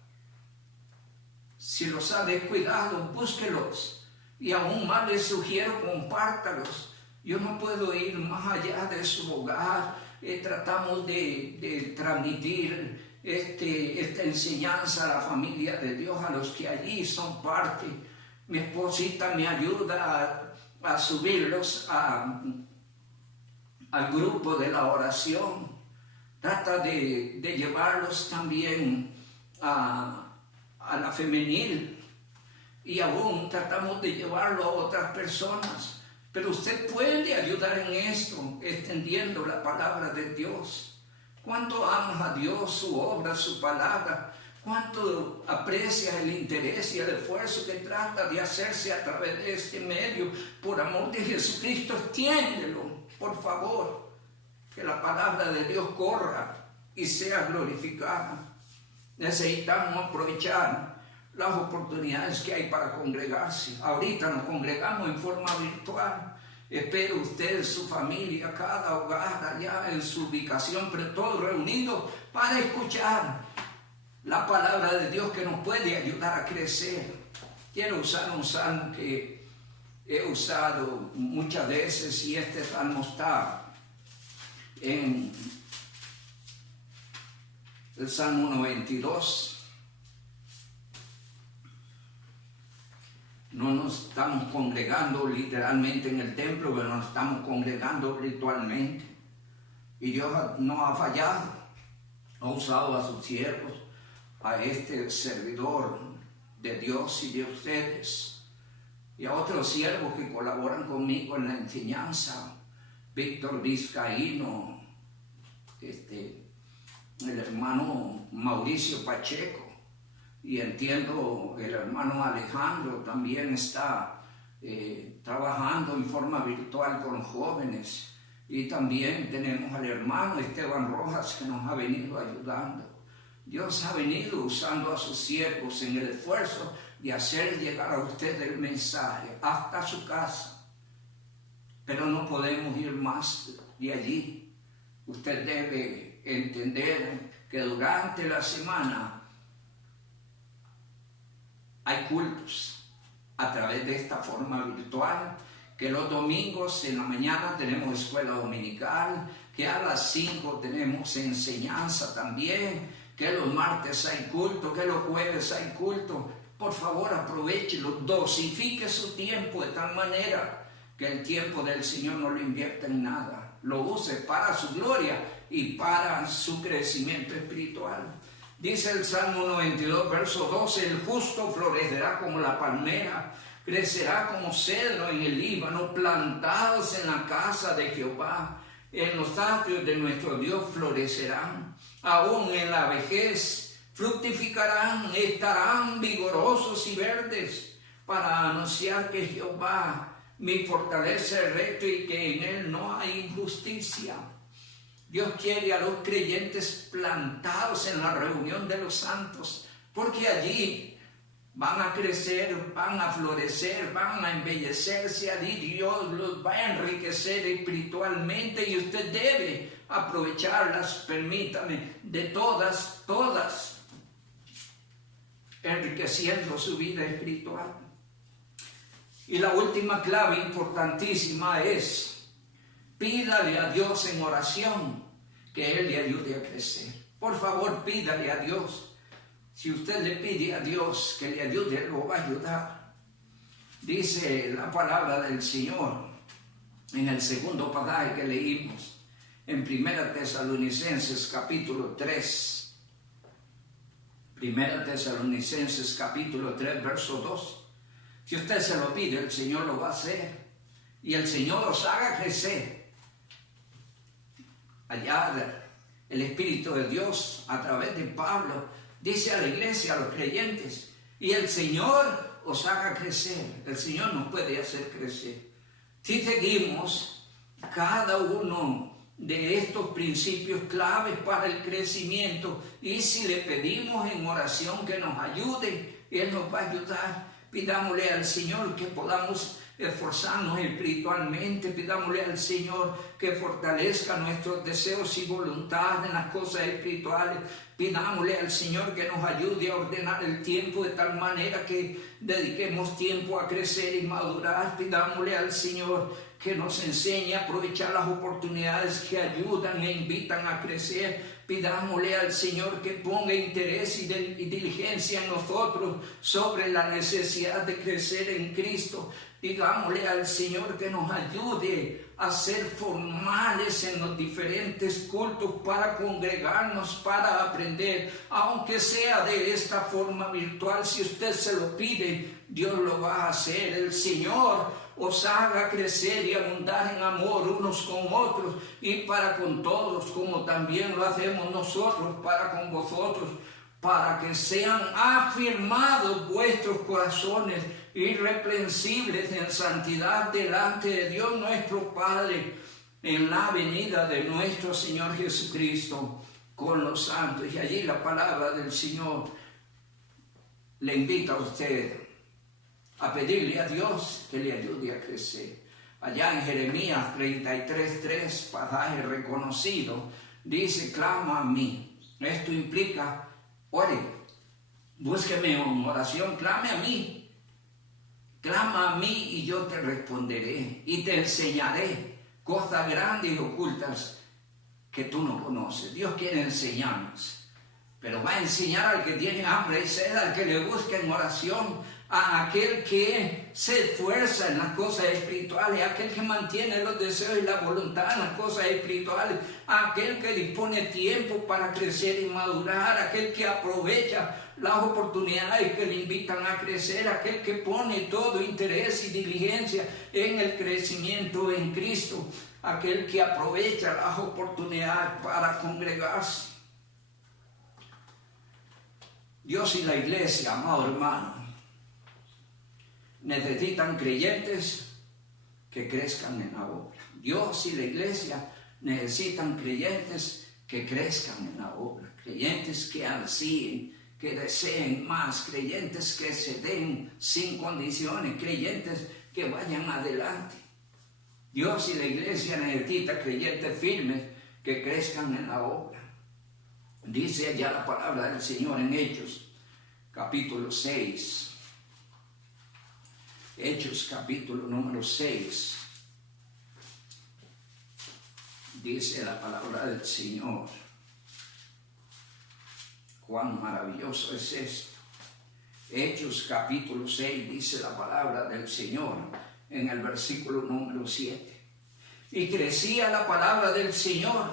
Si los ha descuidado, búsquelos, y aún más les sugiero, compártalos. Yo no puedo ir más allá de su hogar. Tratamos de transmitir esta enseñanza a la familia de Dios, a los que allí son parte. Mi esposita me ayuda a subirlos al grupo de la oración. Trata de llevarlos también a la femenil, y aún tratamos de llevarlo a otras personas. Pero usted puede ayudar en esto, extendiendo la palabra de Dios. ¿Cuánto amas a Dios, su obra, su palabra? ¿Cuánto aprecias el interés y el esfuerzo que trata de hacerse a través de este medio? Por amor de Jesucristo, extiéndelo, por favor. Que la palabra de Dios corra y sea glorificada. Necesitamos aprovechar las oportunidades que hay para congregarse. Ahorita nos congregamos en forma virtual. Espero usted, su familia, cada hogar allá en su ubicación, pero todos reunidos para escuchar la palabra de Dios que nos puede ayudar a crecer. Quiero usar un salmo que he usado muchas veces, y este salmo está en el Salmo 92. No nos estamos congregando literalmente en el templo, pero nos estamos congregando ritualmente. Y Dios no ha fallado. Ha usado a sus siervos, a este servidor de Dios y de ustedes, y a otros siervos que colaboran conmigo en la enseñanza. Víctor Vizcaíno, el hermano Mauricio Pacheco, y entiendo el hermano Alejandro también está trabajando en forma virtual con jóvenes, y también tenemos al hermano Esteban Rojas, que nos ha venido ayudando. Dios ha venido usando a sus siervos en el esfuerzo de hacer llegar a usted el mensaje hasta su casa. Pero no podemos ir más de allí. Usted debe entender que durante la semana hay cultos a través de esta forma virtual, que los domingos en la mañana tenemos escuela dominical, que a las 5 tenemos enseñanza también, que los martes hay culto, que los jueves hay culto. Por favor, aprovechelo, dosifique su tiempo de tal manera que el tiempo del Señor no lo invierta en nada, lo use para su gloria y para su crecimiento espiritual. Dice el Salmo 92, verso 12, el justo florecerá como la palmera, crecerá como cedro en el Líbano, plantados en la casa de Jehová, en los atrios de nuestro Dios florecerán, aún en la vejez fructificarán, estarán vigorosos y verdes, para anunciar que Jehová mi fortaleza es recto y que en él no hay injusticia. Dios quiere a los creyentes plantados en la reunión de los santos, porque allí van a crecer, van a florecer, van a embellecerse. Allí Dios los va a enriquecer espiritualmente, y usted debe aprovecharlas, permítame, de todas, enriqueciendo su vida espiritual. Y la última clave importantísima es: pídale a Dios en oración que Él le ayude a crecer. Por favor, pídale a Dios. Si usted le pide a Dios que le ayude, Él lo va a ayudar. Dice la palabra del Señor en el segundo pasaje que leímos, en 1 Tesalonicenses capítulo 3. 1 Tesalonicenses capítulo 3, verso 2. Si usted se lo pide, el Señor lo va a hacer. Y el Señor los haga crecer. Allá el Espíritu de Dios, a través de Pablo, dice a la iglesia, a los creyentes, y el Señor os haga crecer. El Señor nos puede hacer crecer. Si seguimos cada uno de estos principios claves para el crecimiento, y si le pedimos en oración que nos ayude, Él nos va a ayudar. Pidámosle al Señor que podamos esforzarnos espiritualmente, pidámosle al Señor que fortalezca nuestros deseos y voluntad en las cosas espirituales, pidámosle al Señor que nos ayude a ordenar el tiempo de tal manera que dediquemos tiempo a crecer y madurar, pidámosle al Señor que nos enseñe a aprovechar las oportunidades que ayudan e invitan a crecer. Pidámosle al Señor que ponga interés y diligencia en nosotros sobre la necesidad de crecer en Cristo. Digámosle al Señor que nos ayude a ser formales en los diferentes cultos para congregarnos, para aprender, aunque sea de esta forma virtual. Si usted se lo pide, Dios lo va a hacer. El Señor os haga crecer y abundar en amor unos con otros y para con todos, como también lo hacemos nosotros para con vosotros, para que sean afirmados vuestros corazones irreprensibles en santidad delante de Dios nuestro Padre, en la venida de nuestro Señor Jesucristo con los santos. Y allí la palabra del Señor le invita a usted a pedirle a Dios que le ayude a crecer. Allá en Jeremías 33:3, pasaje reconocido, dice: clama a mí. Esto implica, ore, búsqueme en oración, clame a mí. Clama a mí y yo te responderé y te enseñaré cosas grandes y ocultas que tú no conoces. Dios quiere enseñarnos, pero va a enseñar al que tiene hambre y sed, al que le busca en oración, a aquel que se esfuerza en las cosas espirituales, a aquel que mantiene los deseos y la voluntad en las cosas espirituales, a aquel que dispone tiempo para crecer y madurar, a aquel que aprovecha las oportunidades que le invitan a crecer, a aquel que pone todo interés y diligencia en el crecimiento en Cristo, a aquel que aprovecha las oportunidades para congregarse. Dios y la iglesia, amado hermano, necesitan creyentes que crezcan en la obra. Dios y la iglesia necesitan creyentes que crezcan en la obra, creyentes que ansíen, que deseen más, creyentes que se den sin condiciones, creyentes que vayan adelante. Dios y la iglesia necesitan creyentes firmes que crezcan en la obra. Dice allá la palabra del Señor en Hechos, capítulo 6. Hechos capítulo número 6, dice la palabra del Señor. Cuán maravilloso es esto. Hechos capítulo 6 dice la palabra del Señor en el versículo número 7. Y crecía la palabra del Señor,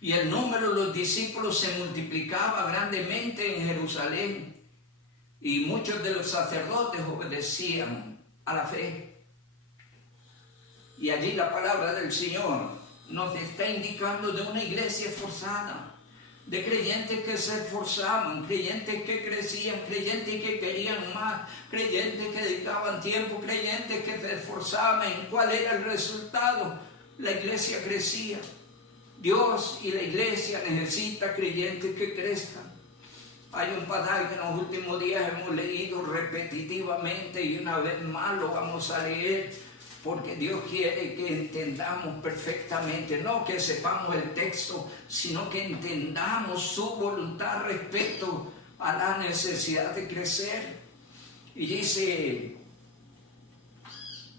y el número de los discípulos se multiplicaba grandemente en Jerusalén. Y muchos de los sacerdotes obedecían a la fe. Y allí la palabra del Señor nos está indicando de una iglesia esforzada, de creyentes que se esforzaban, creyentes que crecían, creyentes que querían más, creyentes que dedicaban tiempo, creyentes que se esforzaban. ¿Cuál era el resultado? La iglesia crecía. Dios y la iglesia necesitan creyentes que crezcan. Hay un pasaje que en los últimos días hemos leído repetitivamente y una vez más lo vamos a leer, porque Dios quiere que entendamos perfectamente, no que sepamos el texto, sino que entendamos su voluntad respecto a la necesidad de crecer. Y dice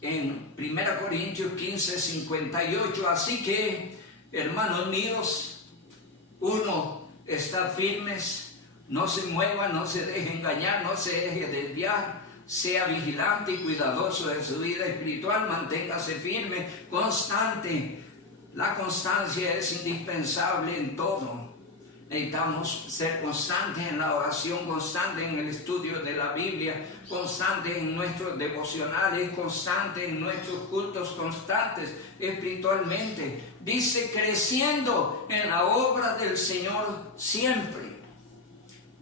en 1 Corintios 15:58, así que, hermanos míos, uno, estad firmes, no se mueva, no se deje engañar, no se deje desviar, sea vigilante y cuidadoso de su vida espiritual, manténgase firme, constante. La constancia es indispensable en todo. Necesitamos ser constantes en la oración, constantes en el estudio de la Biblia, constantes en nuestros devocionales, constantes en nuestros cultos, constantes espiritualmente. Dice, creciendo en la obra del Señor siempre.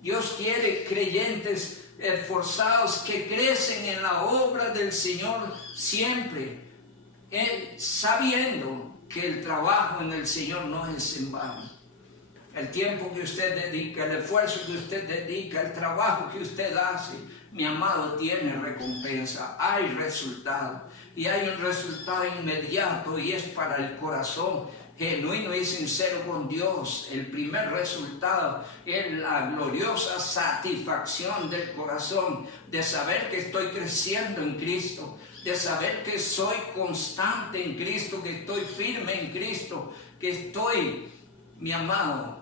Dios quiere creyentes esforzados que crecen en la obra del Señor siempre. sabiendo que el trabajo en el Señor no es en vano. El tiempo que usted dedica, el esfuerzo que usted dedica, el trabajo que usted hace, mi amado, tiene recompensa, hay resultado. Y hay un resultado inmediato y es para el corazón genuino y sincero con Dios. El primer resultado es la gloriosa satisfacción del corazón de saber que estoy creciendo en Cristo, de saber que soy constante en Cristo, que estoy firme en Cristo, que estoy, mi amado,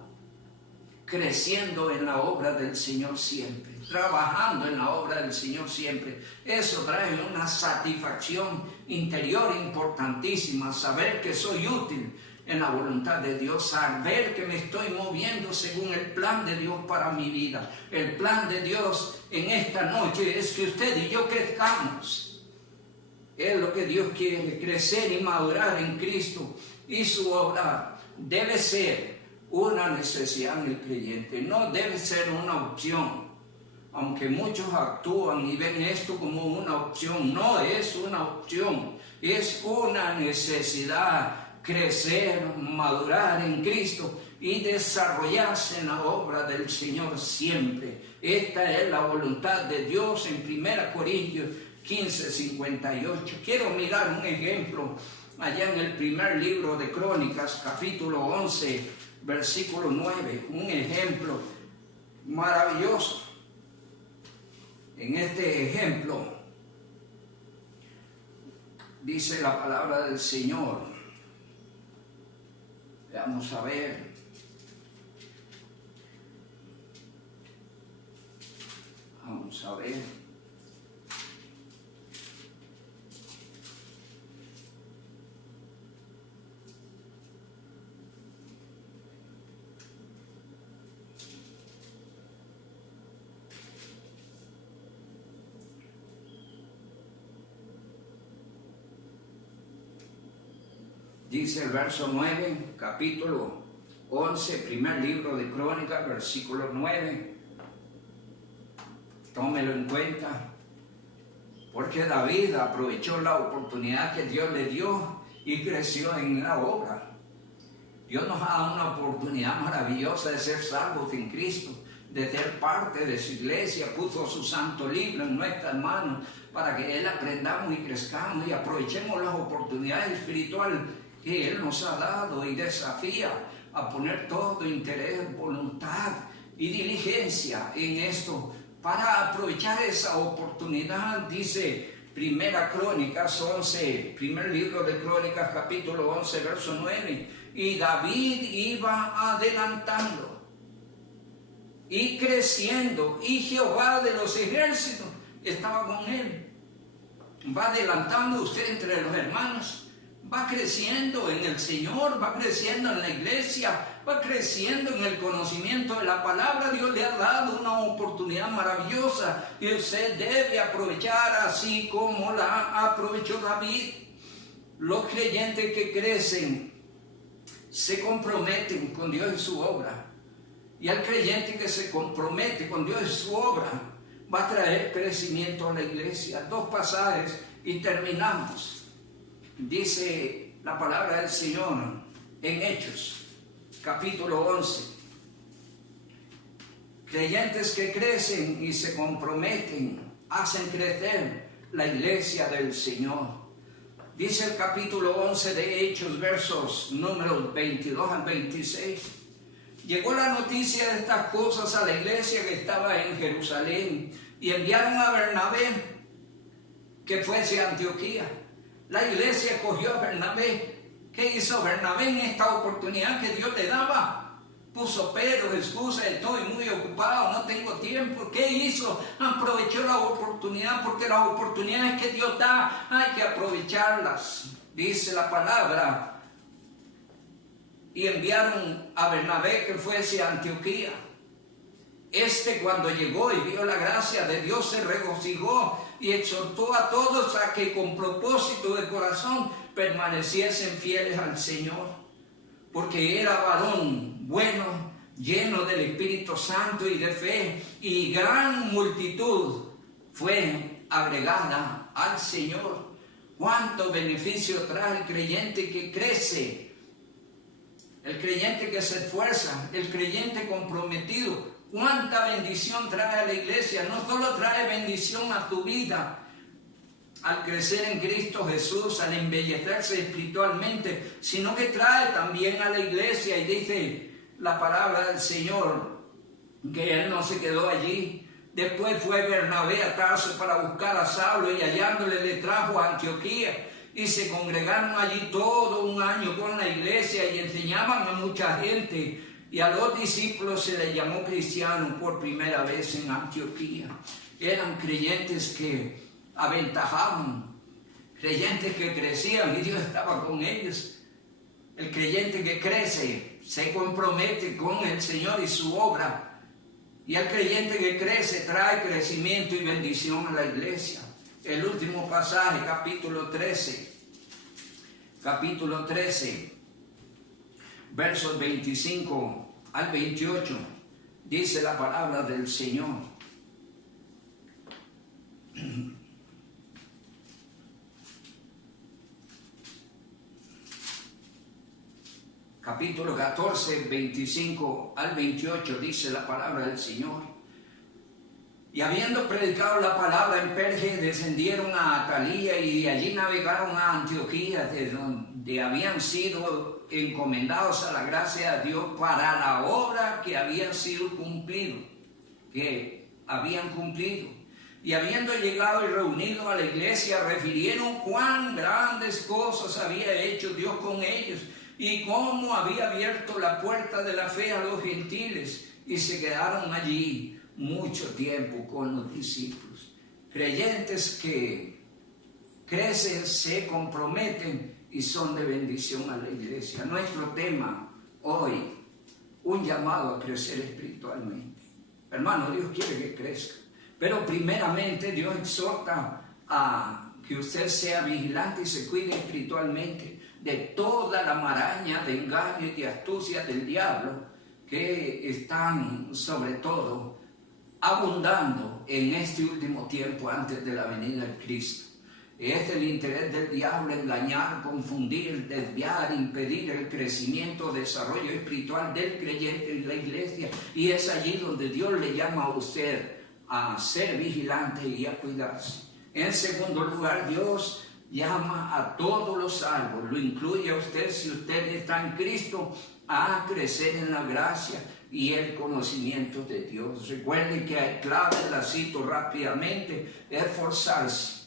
creciendo en la obra del Señor siempre, trabajando en la obra del Señor siempre. Eso trae una satisfacción interior importantísima, saber que soy útil en la voluntad de Dios, saber que me estoy moviendo según el plan de Dios para mi vida. El plan de Dios en esta noche es que usted y yo crezcamos. Es lo que Dios quiere, crecer y madurar en Cristo, y su obra debe ser una necesidad en el creyente, no debe ser una opción. Aunque muchos actúan y ven esto como una opción, no es una opción, es una necesidad. Crecer, madurar en Cristo y desarrollarse en la obra del Señor siempre. Esta es la voluntad de Dios en 1 Corintios 15:58. Quiero mirar un ejemplo allá en el primer libro de Crónicas, capítulo 11, versículo 9. Un ejemplo maravilloso. En este ejemplo dice la palabra del Señor. Vamos a ver. Vamos a ver. Dice el verso 9, capítulo 11, primer libro de Crónicas, versículo 9. Tómelo en cuenta, porque David aprovechó la oportunidad que Dios le dio y creció en la obra. Dios nos ha dado una oportunidad maravillosa de ser salvos en Cristo, de ser parte de su iglesia. Puso su santo libro en nuestras manos para que Él aprendamos y crezcamos y aprovechemos las oportunidades espirituales que Él nos ha dado, y desafía a poner todo interés, voluntad y diligencia en esto para aprovechar esa oportunidad. Dice Primera Crónicas 11, primer libro de Crónicas, capítulo 11, verso 9. Y David iba adelantando y creciendo, y Jehová de los ejércitos estaba con él. Va adelantando usted entre los hermanos, va creciendo en el Señor, va creciendo en la iglesia, va creciendo en el conocimiento de la palabra. Dios le ha dado una oportunidad maravillosa y usted debe aprovechar así como la aprovechó David. Los creyentes que crecen se comprometen con Dios y su obra, y al creyente que se compromete con Dios y su obra va a traer crecimiento a la iglesia. Dos pasajes y terminamos. Dice la palabra del Señor en Hechos, capítulo 11. Creyentes que crecen y se comprometen hacen crecer la iglesia del Señor. Dice el capítulo 11 de Hechos, versos números 22 al 26. Llegó la noticia de estas cosas a la iglesia que estaba en Jerusalén, y enviaron a Bernabé que fuese a Antioquía. La iglesia cogió a Bernabé. ¿Qué hizo Bernabé en esta oportunidad que Dios le daba? Puso pero, excusa, estoy muy ocupado, no tengo tiempo. ¿Qué hizo? Aprovechó la oportunidad, porque las oportunidades que Dios da hay que aprovecharlas. Dice la palabra, y enviaron a Bernabé que fuese a Antioquía. Cuando llegó y vio la gracia de Dios, se regocijó y exhortó a todos a que con propósito de corazón permaneciesen fieles al Señor, porque era varón bueno, lleno del Espíritu Santo y de fe, y gran multitud fue agregada al Señor. ¿Cuánto beneficio trae el creyente que crece? El creyente que se esfuerza, el creyente comprometido. ¿Cuánta bendición trae a la iglesia? No solo trae bendición a tu vida, al crecer en Cristo Jesús, al embellecerse espiritualmente, sino que trae también a la iglesia. Y dice la palabra del Señor que Él no se quedó allí. Después fue Bernabé a Tarso para buscar a Saulo, y hallándole le trajo a Antioquía, y se congregaron allí todo un año con la iglesia y enseñaban a mucha gente, y a los discípulos se les llamó cristianos por primera vez en Antioquía. Eran creyentes que aventajaban, creyentes que crecían y Dios estaba con ellos. El creyente que crece se compromete con el Señor y su obra. Y el creyente que crece trae crecimiento y bendición a la iglesia. El último pasaje, capítulo 13, versos 25 al 28, dice la palabra del Señor. Capítulo 14, 25 al 28, dice la palabra del Señor. Y habiendo predicado la palabra en Perge, descendieron a Atalía y de allí navegaron a Antioquía, de donde habían sido encomendados a la gracia de Dios para la obra que habían cumplido. Y habiendo llegado y reunido a la iglesia, refirieron cuán grandes cosas había hecho Dios con ellos, y cómo había abierto la puerta de la fe a los gentiles, y se quedaron allí mucho tiempo con los discípulos. Creyentes que crecen, se comprometen y son de bendición a la iglesia. Nuestro tema hoy, un llamado a crecer espiritualmente. Hermano, Dios quiere que crezca, pero primeramente Dios exhorta a que usted sea vigilante y se cuide espiritualmente de toda la maraña de engaño y de astucia del diablo que están sobre todo abundando en este último tiempo antes de la venida de Cristo. Es el interés del diablo engañar, confundir, desviar, impedir el crecimiento, desarrollo espiritual del creyente en la iglesia, y es allí donde Dios le llama a usted a ser vigilante y a cuidarse. En segundo lugar, Dios llama a todos los salvos, lo incluye a usted si usted está en Cristo, a crecer en la gracia y el conocimiento de Dios. Recuerden que hay clave, la cito rápidamente: esforzarse,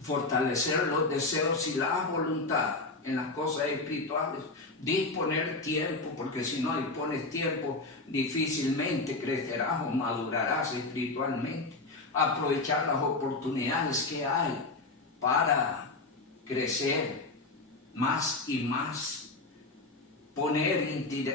fortalecer los deseos y la voluntad en las cosas espirituales, disponer tiempo, porque si no dispones tiempo difícilmente crecerás o madurarás espiritualmente. Aprovechar las oportunidades que hay para crecer más y más, poner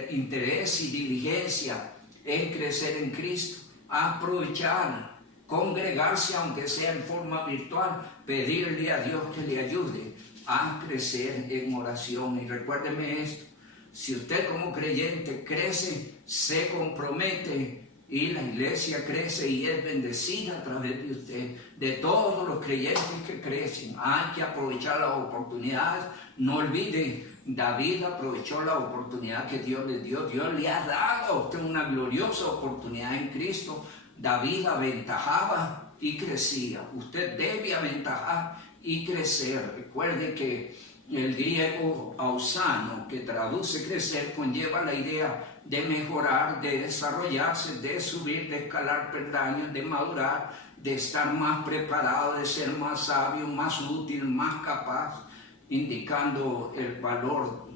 interés y diligencia en crecer en Cristo, aprovechar, congregarse aunque sea en forma virtual, pedirle a Dios que le ayude a crecer en oración. Y recuérdeme esto: si usted como creyente crece, se compromete, y la iglesia crece y es bendecida a través de usted, de todos los creyentes que crecen, hay que aprovechar las oportunidades. No olvide, David aprovechó la oportunidad que Dios le dio. Dios le ha dado a usted una gloriosa oportunidad en Cristo. David aventajaba y crecía. Usted debe aventajar y crecer. Recuerde que el griego ausano, que traduce crecer, conlleva la idea de mejorar, de desarrollarse, de subir, de escalar peldaños, de madurar, de estar más preparado, de ser más sabio, más útil, más capaz, indicando el valor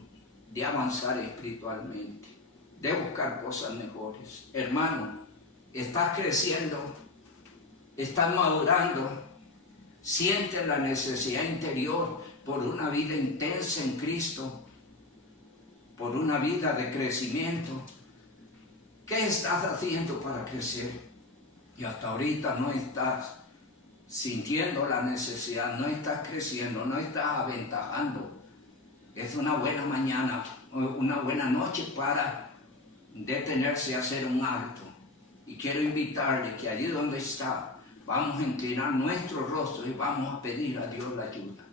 de avanzar espiritualmente, de buscar cosas mejores. Hermano, estás creciendo, estás madurando, sientes la necesidad interior por una vida intensa en Cristo, por una vida de crecimiento. ¿Qué estás haciendo para crecer? Y hasta ahorita no estás sintiendo la necesidad, no estás creciendo, no estás aventajando. Es una buena mañana, una buena noche para detenerse a hacer un alto. Y quiero invitarle que allí donde está, vamos a inclinar nuestros rostros y vamos a pedir a Dios la ayuda.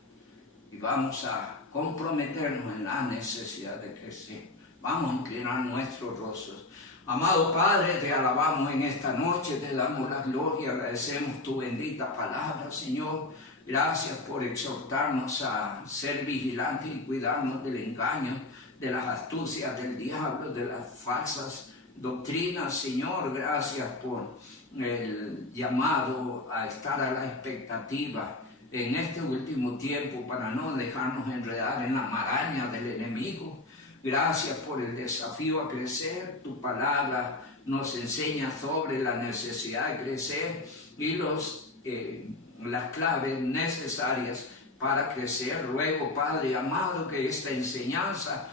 Y vamos a comprometernos en la necesidad de crecer. Vamos a inclinar nuestros rostros. Amado Padre, te alabamos en esta noche, te damos la gloria, agradecemos tu bendita palabra, Señor. Gracias por exhortarnos a ser vigilantes y cuidarnos del engaño, de las astucias del diablo, de las falsas doctrinas, Señor. Gracias por el llamado a estar a la expectativa en este último tiempo para no dejarnos enredar en la maraña del enemigo. Gracias por el desafío a crecer. Tu palabra nos enseña sobre la necesidad de crecer y las claves necesarias para crecer. Ruego, Padre amado, que esta enseñanza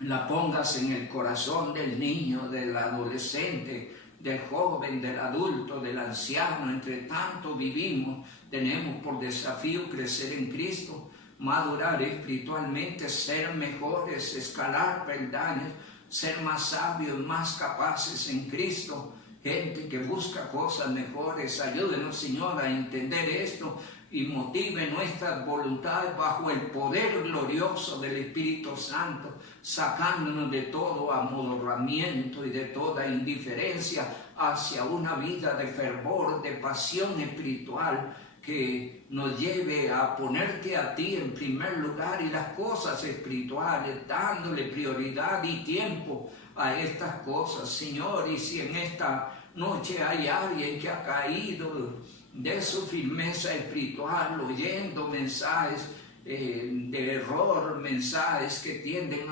la pongas en el corazón del niño, del adolescente, del joven, del adulto, del anciano. Entre tanto vivimos, tenemos por desafío crecer en Cristo, madurar espiritualmente, ser mejores, escalar peldaños, ser más sabios, más capaces en Cristo. Gente que busca cosas mejores, ayúdenos, Señor, a entender esto y motive nuestras voluntades bajo el poder glorioso del Espíritu Santo, sacándonos de todo amodorramiento y de toda indiferencia hacia una vida de fervor, de pasión espiritual, que nos lleve a ponerte a ti en primer lugar y las cosas espirituales, dándole prioridad y tiempo a estas cosas, Señor. Y si en esta noche hay alguien que ha caído de su firmeza espiritual, oyendo mensajes de error, mensajes que tienden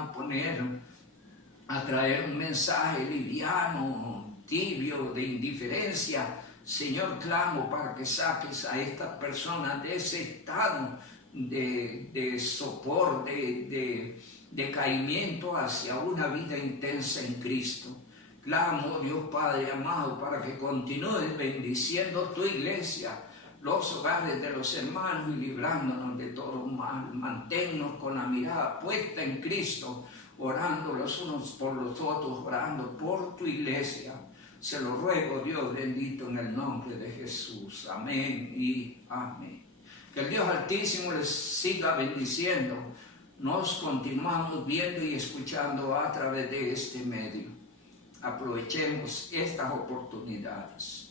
a traer un mensaje liviano, tibio, de indiferencia, Señor, clamo para que saques a estas personas de ese estado de sopor, de decaimiento hacia una vida intensa en Cristo. Clamo, Dios Padre amado, para que continúes bendiciendo tu iglesia, los hogares de los hermanos y librándonos de todo mal. Manténnos con la mirada puesta en Cristo, orando los unos por los otros, orando por tu iglesia. Se lo ruego, Dios bendito, en el nombre de Jesús. Amén y amén. Que el Dios Altísimo les siga bendiciendo. Nos continuamos viendo y escuchando a través de este medio. Aprovechemos estas oportunidades.